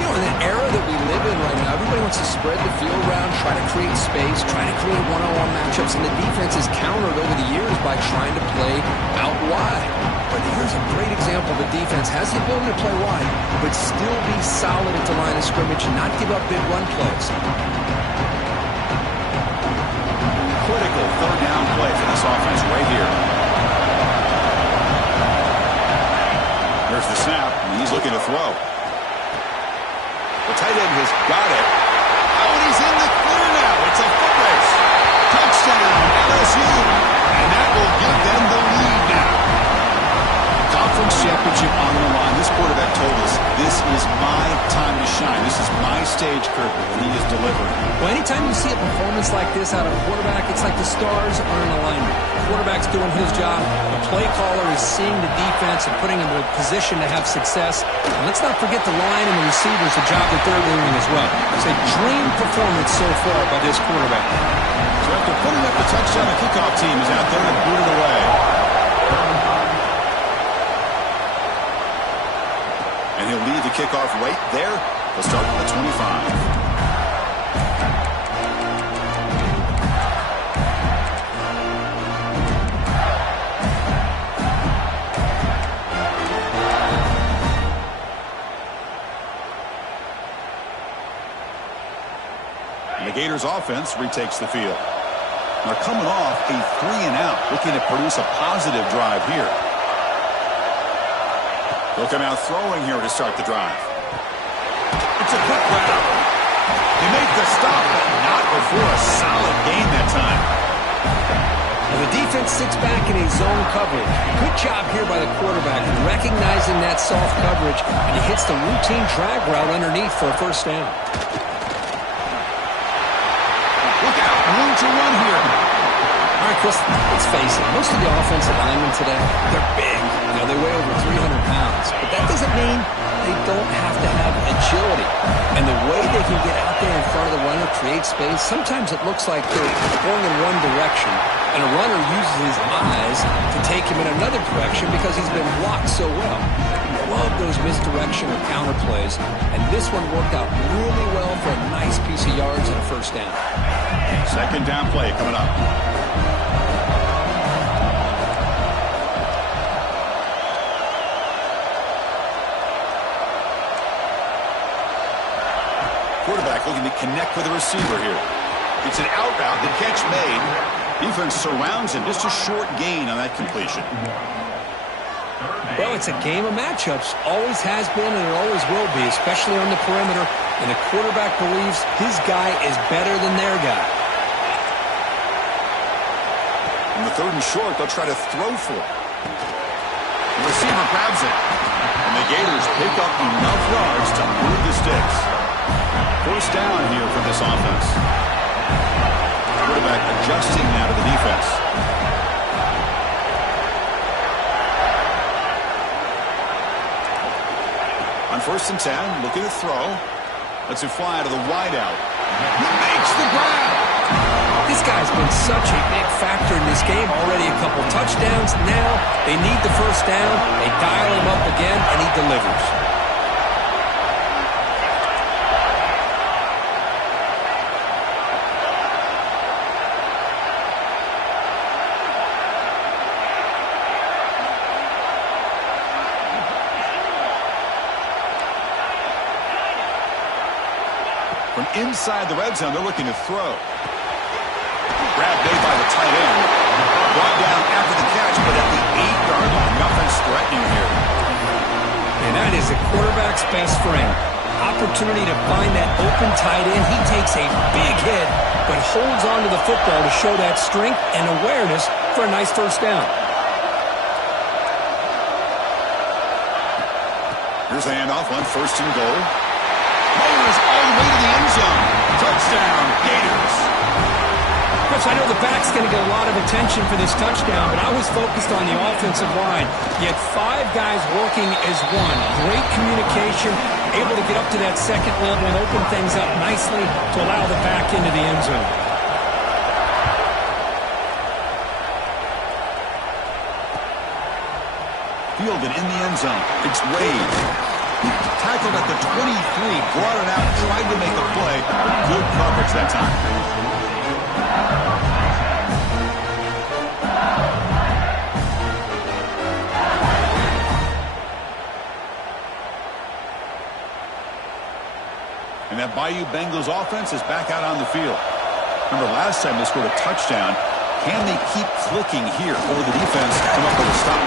You know, in the era that we live in right now, everybody wants to spread the field around, try to create space, try to create one-on-one matchups, and the defense is countered over the years by trying to play out wide. But here's a great example of a defense has the ability to play wide, but still be solid at the line of scrimmage and not give up big run plays. Critical 3rd down play for this offense right here. There's the snap, and he's looking to throw. The tight end has got it. Oh, and he's in the clear now. It's a foot race. Touchdown, LSU. And that will give them the lead now. Conference championship on the line. This quarterback told us, this is my time to shine. This is my stage, Kirk, and he is delivering. Well, anytime you see a performance like this out of a quarterback, it's like the stars are in alignment. The quarterback's doing his job. The play caller is seeing the defense and putting him in a position to have success. And let's not forget the line and the receivers, the job that they're doing as well. It's a dream performance so far by this quarterback. So after putting up the touchdown, the kickoff team is out there to boot it away. And he'll lead the kickoff right there. They'll start with the 25. And the Gators offense retakes the field. They're coming off a 3-and-out, looking to produce a positive drive here. They'll come out throwing here to start the drive. It's a quick grab. They make the stop, but not before a solid gain that time. And the defense sits back in a zone coverage. Good job here by the quarterback recognizing that soft coverage, and he hits the routine drag route underneath for a first down. Look out, room to run here. All right, Chris, let's face it. Most of the offensive linemen today, they're big. You know, they weigh over 300 pounds. But that doesn't mean they don't have to have agility. And the way they can get out there in front of the runner, create space, sometimes it looks like they're going in one direction, and a runner uses his eyes to take him in another direction because he's been blocked so well. Love those misdirection or counter plays, and this one worked out really well for a nice piece of yards and a first down. Second down play coming up. Quarterback looking to connect with the receiver here. It's an out route, the catch made. Defense surrounds him, just a short gain on that completion. Well, it's a game of matchups. Always has been and it always will be, especially on the perimeter. And the quarterback believes his guy is better than their guy. On the third and short, they'll try to throw for it. The receiver grabs it. And the Gators pick up enough yards to move the sticks. First down here for this offense. Quarterback adjusting now to the defense. On 1st and 10, looking to throw. Lets it fly to the wideout. He makes the grab. This guy's been such a big factor in this game. Already a couple touchdowns. Now they need the first down. They dial him up again, and he delivers. From inside the red zone, they're looking to throw. Grab made by the tight end. Brought down after the catch, but at the 8-yard line. Nothing's threatening here. And that is a quarterback's best friend. Opportunity to find that open tight end. He takes a big hit, but holds on to the football to show that strength and awareness for a nice first down. Here's a handoff on 1st and goal. Mowers all the way to the end zone. Touchdown, Gators. Chris, I know the back's going to get a lot of attention for this touchdown, but I was focused on the offensive line. You had 5 guys working as one. Great communication, able to get up to that second level and open things up nicely to allow the back into the end zone. Fielded in the end zone. It's Wade. Tackled at the 23, brought it out, tried to make a play, but good coverage that time. And that Bayou Bengals offense is back out on the field. Remember, last time they scored a touchdown. Can they keep clicking here, or will the defense come up with a stop?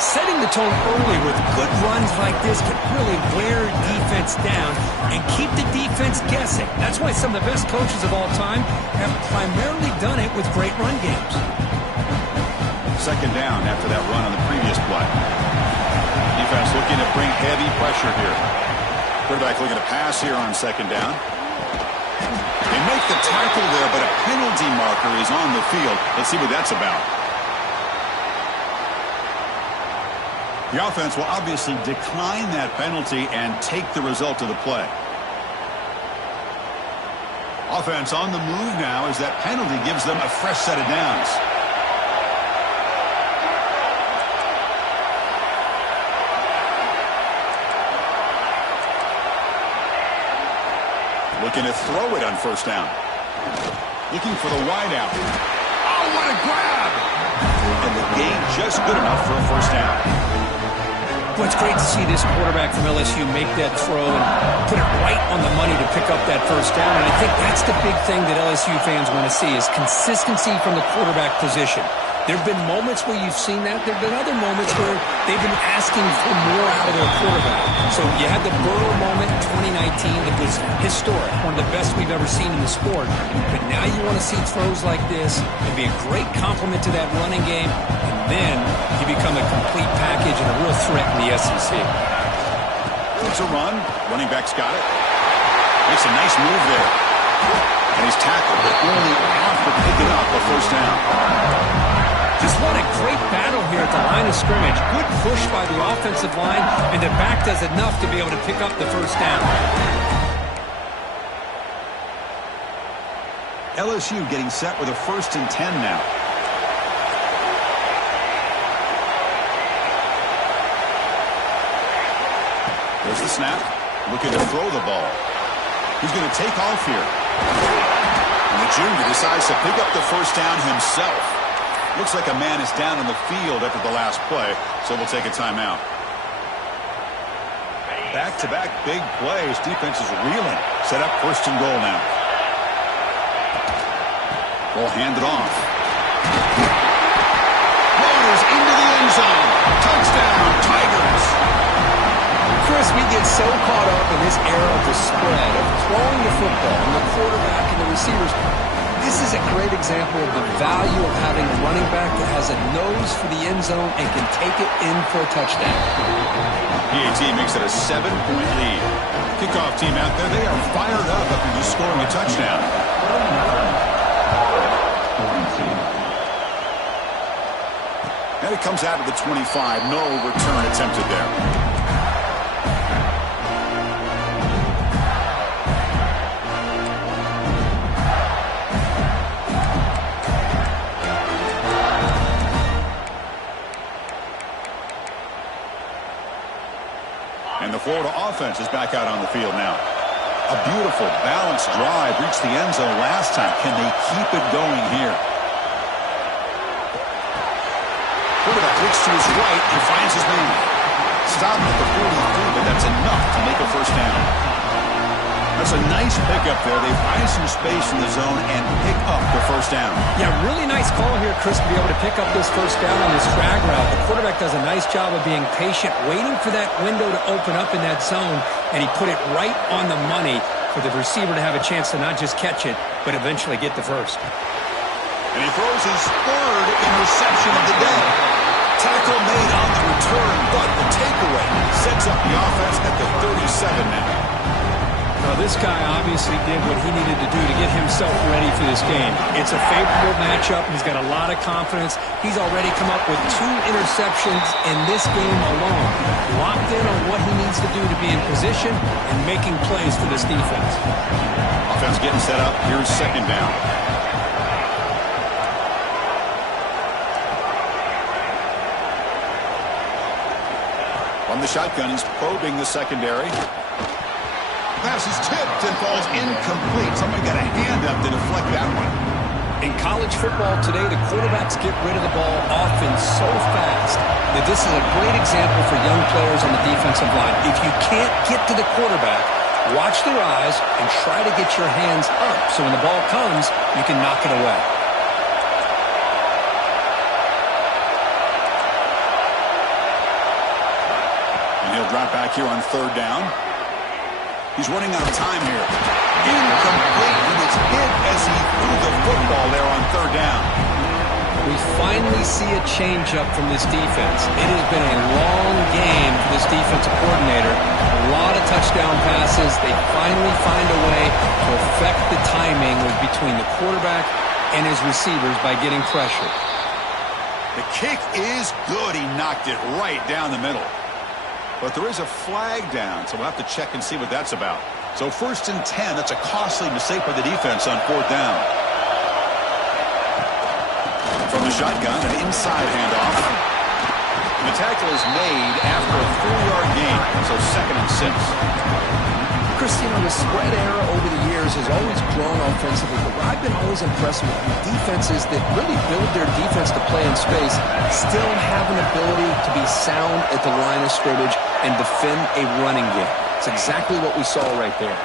Setting the tone early with good runs like this can really wear defense down and keep the defense guessing. That's why some of the best coaches of all time have primarily done it with great run games. Second down after that run on the previous play. Defense looking to bring heavy pressure here. Quarterback looking to pass here on second down. They make the tackle there, but a penalty marker is on the field. Let's see what that's about. The offense will obviously decline that penalty and take the result of the play. Offense on the move now as that penalty gives them a fresh set of downs. Looking to throw it on first down. Looking for the wideout. Oh, what a grab! And the gain just good enough for a first down. Well, it's great to see this quarterback from LSU make that throw and put it right on the money to pick up that first down, and I think that's the big thing that LSU fans want to see is consistency from the quarterback position. There have been moments where you've seen that. There have been other moments where they've been asking for more out of their quarterback. So you had the Burrow moment in 2019 that was historic, one of the best we've ever seen in the sport. But now you want to see throws like this and be a great complement to that running game, and then you become a complete package and a real threat in the SEC. It's a run. Running back's got it. Makes a nice move there. And he's tackled, but only after picking up a first down. Just what a great battle here at the line of scrimmage. Good push by the offensive line, and the back does enough to be able to pick up the first down. LSU getting set with a 1st and 10 now. There's the snap. Looking to throw the ball. He's going to take off here. And the junior decides to pick up the first down himself. Looks like a man is down in the field after the last play, so we'll take a timeout. Back-to-back big plays. Defense is reeling. Set up 1st and goal now. Ball handed off. Waters into the end zone. Touchdown, Tigers. Chris, we get so caught up in this era of the spread, of throwing the football, and the quarterback and the receivers. This is a great example of the value of having a running back that has a nose for the end zone and can take it in for a touchdown. PAT makes it a 7-point lead. Kickoff team out there, they are fired up after just scoring a touchdown. And it comes out of the 25. No return attempted there. And the Florida offense is back out on the field now. A beautiful, balanced drive reached the end zone last time. Can they keep it going here? Quarterback looks to his right and finds his man. Stopped at the 43, but that's enough to make a first down. That's a nice pickup there. They find some space in the zone and pick up the first down. Yeah, really nice call here, Chris, to be able to pick up this first down on this drag route. The quarterback does a nice job of being patient, waiting for that window to open up in that zone, and he put it right on the money for the receiver to have a chance to not just catch it, but eventually get the first. And he throws his 3rd interception of the day. Tackle made on the return, but the takeaway sets up the offense at the 37 now. Well, this guy obviously did what he needed to do to get himself ready for this game. It's a favorable matchup. He's got a lot of confidence. He's already come up with 2 interceptions in this game alone. Locked in on what he needs to do to be in position and making plays for this defense. Offense getting set up. Here's 2nd down. From the shotgun, he's probing the secondary. Pass is tipped and falls incomplete. Somebody got a hand up to deflect that one. In college football today, the quarterbacks get rid of the ball often so fast that this is a great example for young players on the defensive line. If you can't get to the quarterback, watch their eyes and try to get your hands up so when the ball comes, you can knock it away. And he'll drop back here on 3rd down. He's running out of time here. Incomplete. He gets hit as he threw the football there on 3rd down. We finally see a change-up from this defense. It has been a long game for this defensive coordinator. A lot of touchdown passes. They finally find a way to affect the timing between the quarterback and his receivers by getting pressure. The kick is good. He knocked it right down the middle. But there is a flag down, so we'll have to check and see what that's about. So 1st and 10, that's a costly mistake by the defense on 4th down. From the shotgun, an inside handoff. And the tackle is made after a 4-yard gain, so 2nd and 6. Chris, the spread era over the years has always grown offensively, but what I've been always impressed with defenses that really build their defense to play in space still have an ability to be sound at the line of scrimmage and defend a running game. It's exactly what we saw right there.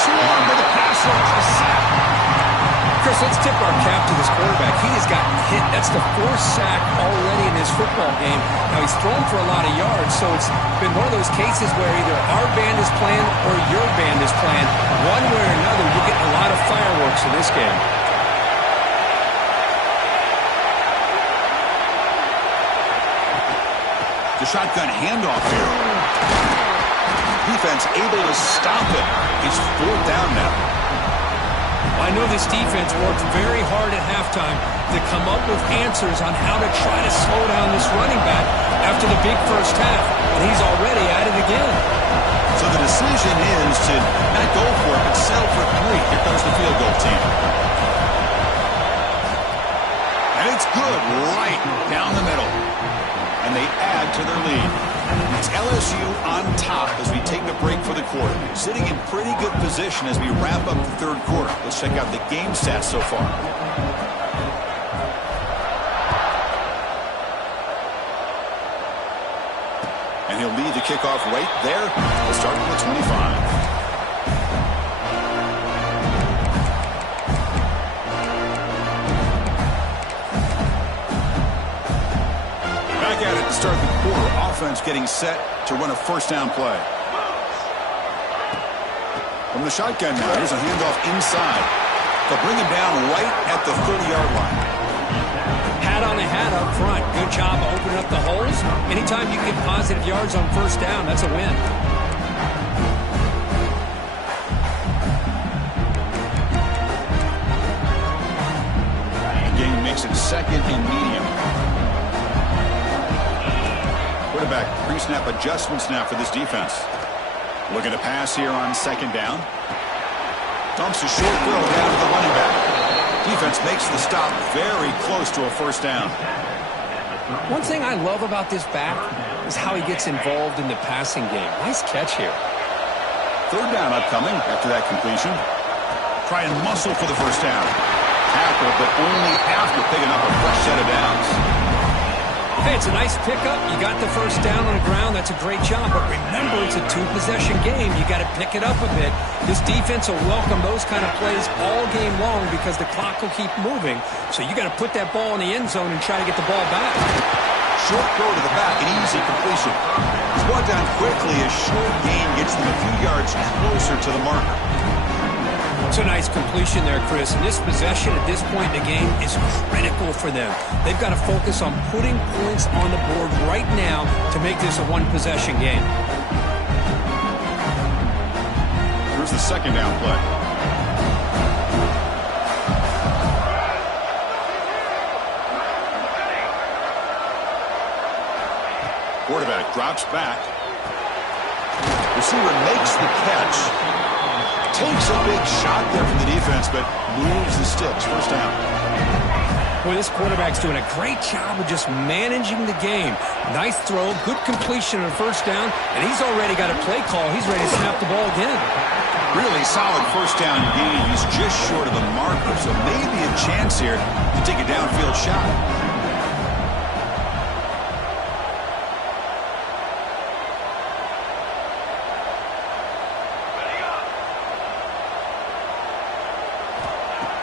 Swarm with a pass rush, a sack. Chris, let's tip our cap to this quarterback. He has gotten hit. That's the fourth sack already in this football game. Now, he's thrown for a lot of yards, so it's been one of those cases where either our band is playing or your band is playing. One way or another, you're getting a lot of fireworks in this game. The shotgun handoff here. Defense able to stop it. It's 4th down now. I know this defense worked very hard at halftime to come up with answers on how to try to slow down this running back after the big first half, and he's already at it again. So the decision is to not go for it, but settle for 3. Here comes the field goal team. And it's good right down the middle. And they add to their lead. It's LSU on top as we take a break for the quarter. Sitting in pretty good position as we wrap up the 3rd quarter. Let's check out the game stats so far. And he'll lead the kickoff right there. We'll start from the 25. At it to start the quarter. Offense getting set to run a first down play. From the shotgun now, here's a handoff inside. They'll bring him down right at the 30-yard line. Hat on a hat up front. Good job opening up the holes. Anytime you get positive yards on first down, that's a win. The game makes it 2nd and medium. Quarterback pre-snap adjustments now for this defense. Looking to pass here on 2nd down. Dumps a short throw down to the running back. Defense makes the stop very close to a first down. One thing I love about this back is how he gets involved in the passing game. Nice catch here. 3rd down upcoming after that completion. Try and muscle for the first down. Tackle, but only after picking up a fresh set of downs. Hey, it's a nice pickup. You got the first down on the ground. That's a great job. But remember, it's a 2-possession game. You got to pick it up a bit. This defense will welcome those kind of plays all game long because the clock will keep moving. So you got to put that ball in the end zone and try to get the ball back. Short throw to the back, an easy completion. He's brought down quickly as short gain gets them a few yards closer to the marker. It's a nice completion there, Chris. And this possession at this point in the game is critical for them. They've got to focus on putting points on the board right now to make this a 1-possession game. Here's the 2nd down play. Quarterback drops back. Receiver makes the catch. Takes a big shot there from the defense, but moves the sticks. First down. Boy, this quarterback's doing a great job of just managing the game. Nice throw, good completion on first down, and he's already got a play call. He's ready to snap the ball again. Really solid first down gain. He's just short of the marker, so maybe a chance here to take a downfield shot.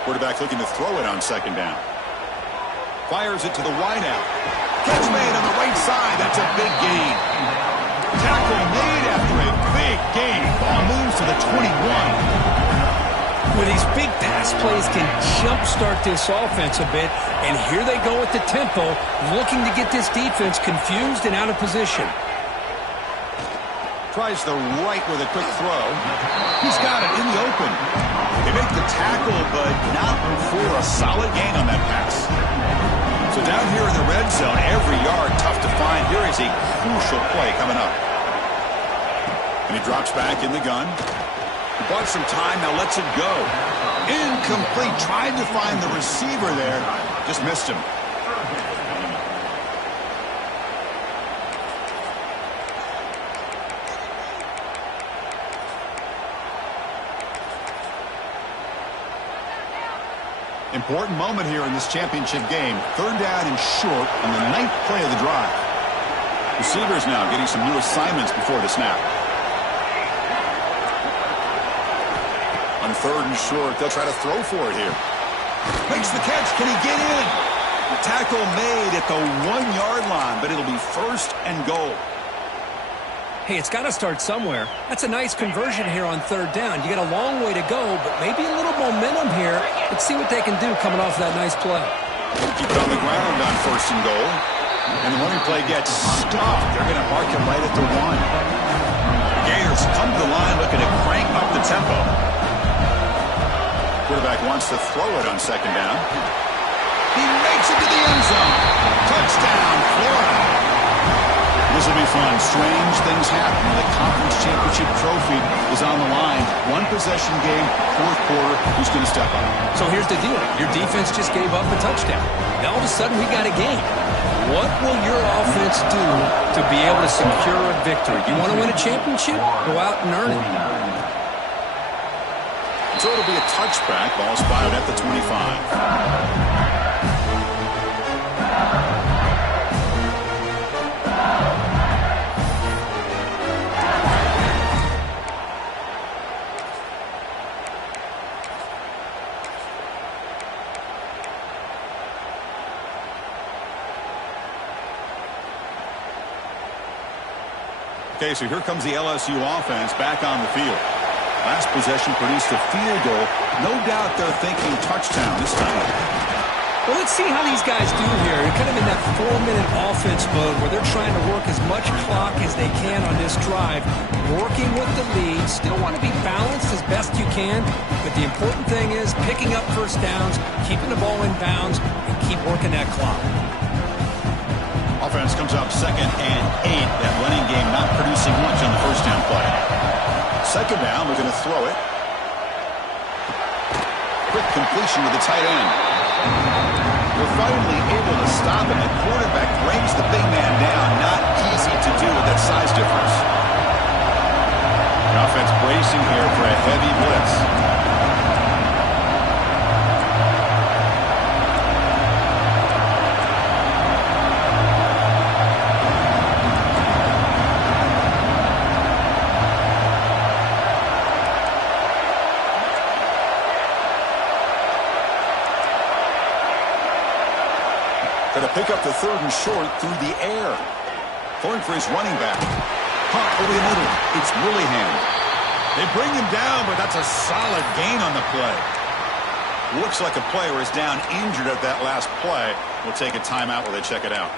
Quarterback looking to throw it on 2nd down. Fires it to the wideout. Catch made on the right side. That's a big gain. Tackle made after a big gain. Ball moves to the 21. Well, these big pass plays can jumpstart this offense a bit, and here they go at the tempo, looking to get this defense confused and out of position. Tries the right with a quick throw. He's got it in the open. They make the tackle, but not for a solid gain on that pass. So down here in the red zone, every yard tough to find. Here is a crucial play coming up. And he drops back in the gun. He bought some time, now lets it go. Incomplete. Tried to find the receiver there. Just missed him. Important moment here in this championship game. 3rd down and short on the 9th play of the drive. Receivers now getting some new assignments before the snap. third and short. They'll try to throw for it here. Makes the catch. Can he get in? The tackle made at the 1-yard line, but it'll be first and goal. Hey, it's got to start somewhere. That's a nice conversion here on third down. You got a long way to go, but maybe a little momentum here. Let's see what they can do coming off that nice play. Keep it on the ground on first and goal. And the running play gets stopped. They're going to mark him right at the 1. The Gators come to the line looking to crank up the tempo. Quarterback wants to throw it on second down. He makes it to the end zone. Touchdown, Florida. This will be fun. Strange things happen when the conference championship trophy is on the line. One possession game, fourth quarter. Who's going to step up? So here's the deal. Your defense just gave up a touchdown. Now all of a sudden we got a game. What will your offense do to be able to secure a victory? You want to win a championship? Go out and earn it. So it'll be a touchback. Ball spotted at the 25. Okay, so here comes the LSU offense back on the field. Last possession produced a field goal. No doubt they're thinking touchdown this time. Well, let's see how these guys do here. They're kind of in that 4-minute offense mode where they're trying to work as much clock as they can on this drive, working with the lead. Still want to be balanced as best you can, but the important thing is picking up first downs, keeping the ball in bounds, and keep working that clock. Offense comes up 2nd and 8. That running game not producing much on the first down play. Second down, we're going to throw it. Quick completion to the tight end. They're finally able to stop him. The quarterback brings the big man down. Not easy to do with that size difference. The offense bracing here for a heavy blitz. Going to pick up the third and short through the air. Throwing for his running back. Caught over the middle. It's Willingham. They bring him down, but that's a solid gain on the play. Looks like a player is down injured at that last play. We'll take a timeout while they check it out.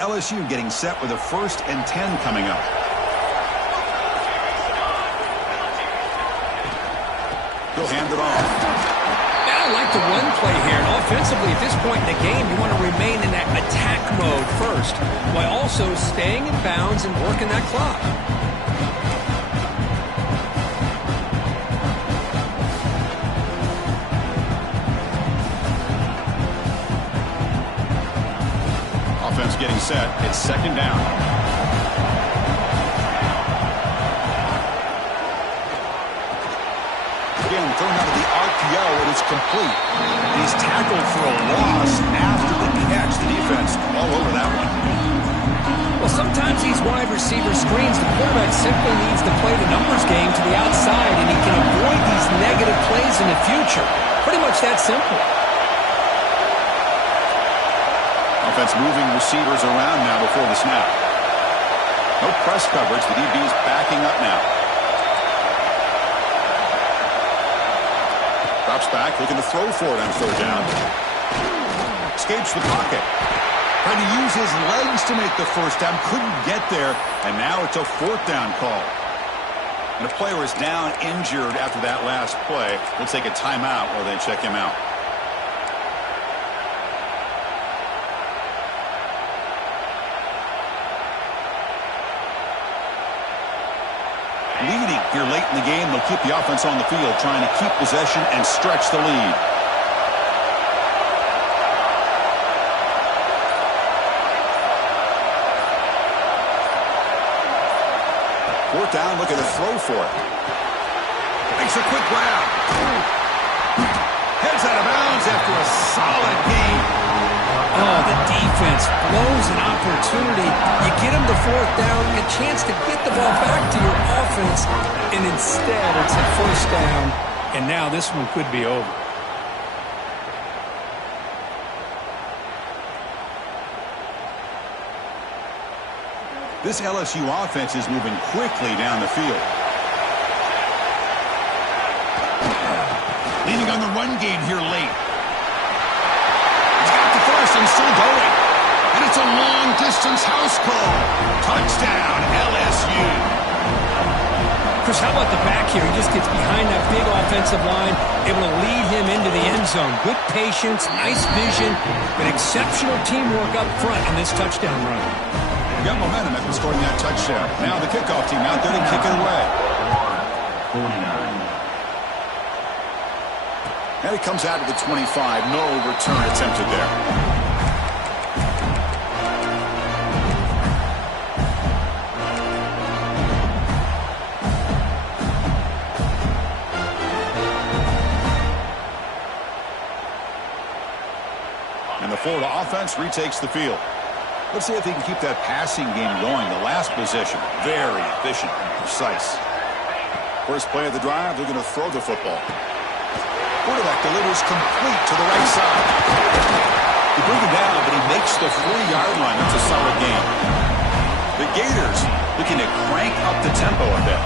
LSU getting set with a 1st and 10 coming up. He'll hand it off. I like the run play here. And offensively, at this point in the game, you want to remain in that attack mode first, while also staying in bounds and working that clock. Offense getting set. It's second down. Again, thrown out of the RPO, and it's complete. He's tackled for a loss after the catch. The defense all over that one. Well, sometimes these wide receiver screens, the quarterback simply needs to play the numbers game to the outside, and he can avoid these negative plays in the future. Pretty much that simple. Offense moving receivers around now before the snap. No press coverage. The DB's backing up now. Drops back, looking to throw for it on third down. Escapes the pocket. Trying to use his legs to make the first down. Couldn't get there, and now it's a 4th down call. And the player is down injured after that last play. We'll take a timeout while they check him out. Leading here late in the game, they'll keep the offense on the field, trying to keep possession and stretch the lead. Fourth down, looking to throw for it. makes a quick grab. Heads out of bounds after a solid gain. Oh, the defense blows an opportunity. You get them the fourth down, a chance to get the ball back to your offense, and instead it's a first down, and now this one could be over. This LSU offense is moving quickly down the field. Leaning on the run game here late. He's got the first and still going. And it's a long-distance house call. Touchdown, LSU. Chris, how about the back here? He just gets behind that big offensive line, able to lead him into the end zone. Good patience, nice vision, but exceptional teamwork up front on this touchdown run. Got momentum after scoring that touchdown. Now the kickoff team out there to kick it away. 49. And it comes out to the 25. No return attempted there. And the Florida offense retakes the field. Let's see if they can keep that passing game going. The last possession, very efficient and precise. First play of the drive, they're going to throw the football. Quarterback delivers complete to the right side. He brings him down, but he makes the 4-yard line. That's a solid gain. The Gators looking to crank up the tempo a bit.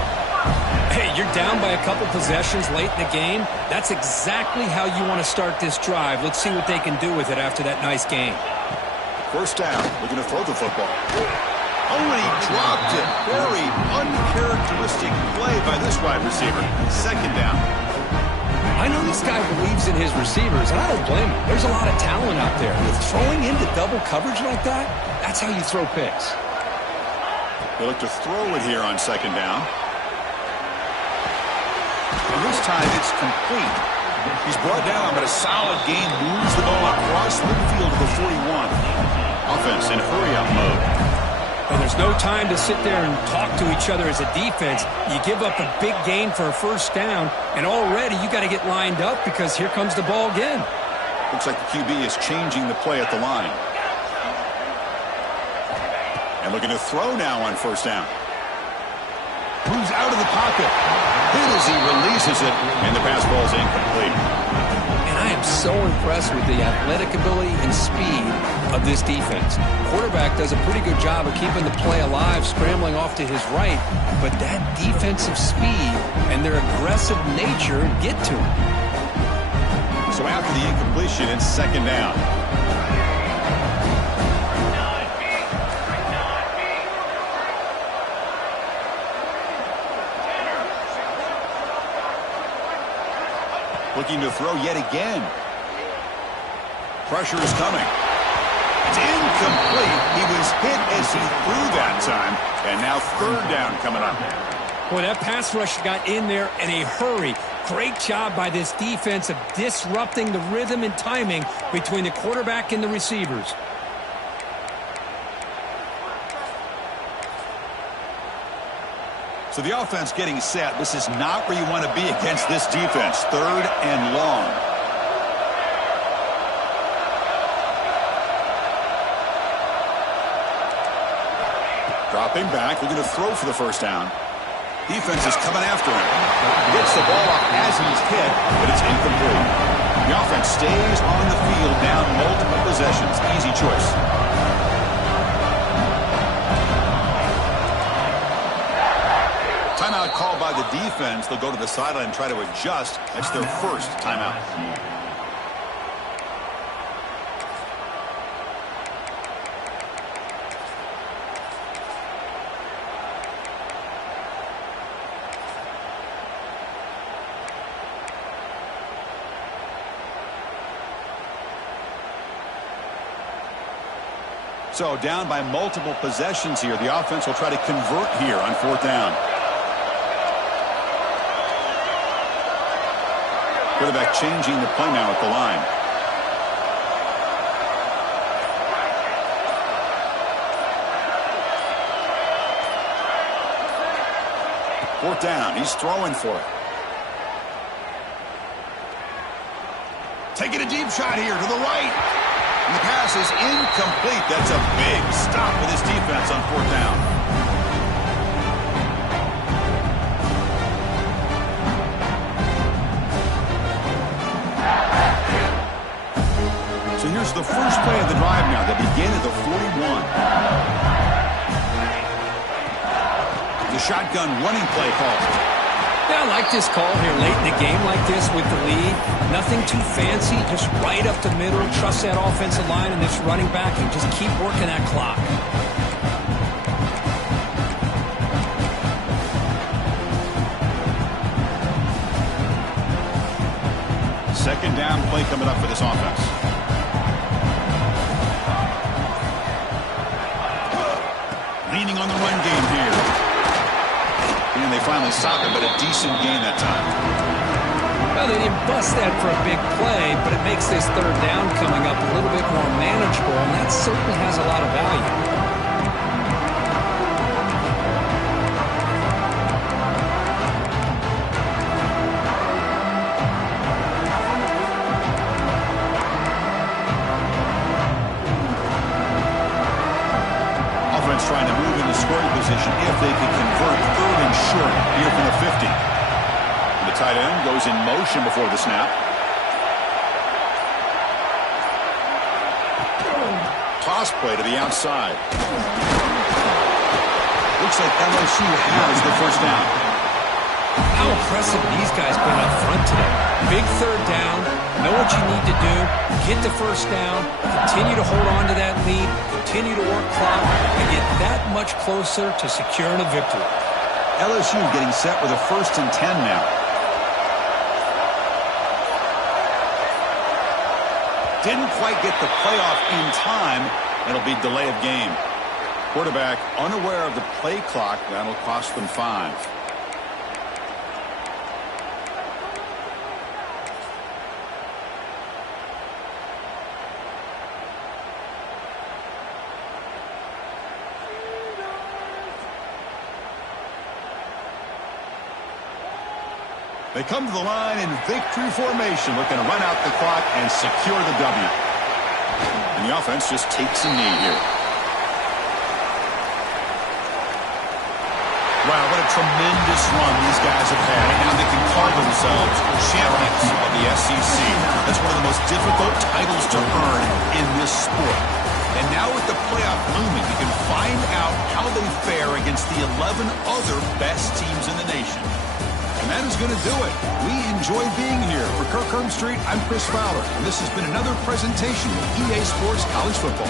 Hey, you're down by a couple possessions late in the game. That's exactly how you want to start this drive. Let's see what they can do with it after that nice game. First down, looking to throw the football. Oh, and he dropped it. Very uncharacteristic play by this wide receiver. Second down. I know this guy believes in his receivers, and I don't blame him. There's a lot of talent out there. With throwing into double coverage like that, that's how you throw picks. They look to throw it here on second down. And this time it's complete. He's brought down, but a solid gain moves the ball across midfield to the 41. Offense in hurry-up mode. And there's no time to sit there and talk to each other as a defense. You give up a big gain for a first down, and already you got to get lined up because here comes the ball again. Looks like the QB is changing the play at the line. And looking to throw now on first down. Moves out of the pocket. Hit as he releases it, and the pass ball is incomplete. And I am so impressed with the athletic ability and speed of this defense. Quarterback does a pretty good job of keeping the play alive, scrambling off to his right, but that defensive speed and their aggressive nature get to him. So after the incompletion, it's second down. Looking to throw yet again. Pressure is coming. It's incomplete. He was hit as he threw that time. And now third down coming up. Boy, that pass rush got in there in a hurry. Great job by this defense of disrupting the rhythm and timing between the quarterback and the receivers. So the offense getting set. This is not where you want to be against this defense. Third and long. Dropping back. Looking to throw for the first down. Defense is coming after him. He gets the ball off as he's hit, but it's incomplete. The offense stays on the field down multiple possessions. Easy choice. Timeout called by the defense. They'll go to the sideline and try to adjust. That's their first timeout. So down by multiple possessions here. The offense will try to convert here on fourth down. Quarterback changing the play now at the line. Fourth down. He's throwing for it. Taking a deep shot here to the right. And the pass is incomplete. That's a big stop with his defense on 4th down. So here's the first play of the drive now. They begin at the 41. The shotgun running play call. Yeah, I like this call here late in the game like this with the lead. Nothing too fancy, just right up the middle. Trust that offensive line and this running back and just keep working that clock. Second down play coming up for this offense. Leaning on the run game here. And they finally stop it, but a decent gain that time. Well, they didn't bust that for a big play, but it makes this 3rd down coming up a little bit more manageable, and that certainly has a lot of value. Trying to move into scoring position if they can convert 3rd and short here from the 50. The tight end goes in motion before the snap. Toss play to the outside. Looks like LSU has the first down. How impressive these guys been up front today. Big 3rd down. Know what you need to do. Get the first down. Continue to hold on to that lead. Continue to work clock and get that much closer to securing a victory. LSU getting set with a 1st and 10 now. Didn't quite get the playoff in time. It'll be delay of game. Quarterback unaware of the play clock. That'll cost them 5. They come to the line in victory formation, looking to run out the clock and secure the W. And the offense just takes a knee here. Wow, what a tremendous run these guys have had. And now they can call themselves champions of the SEC. That's one of the most difficult titles to earn in this sport. And now with the playoff looming, you can find out how they fare against the 11 other best teams in the nation. And that is going to do it. We enjoy being here. For Kirk Herbstreit, I'm Chris Fowler. And this has been another presentation of EA Sports College Football.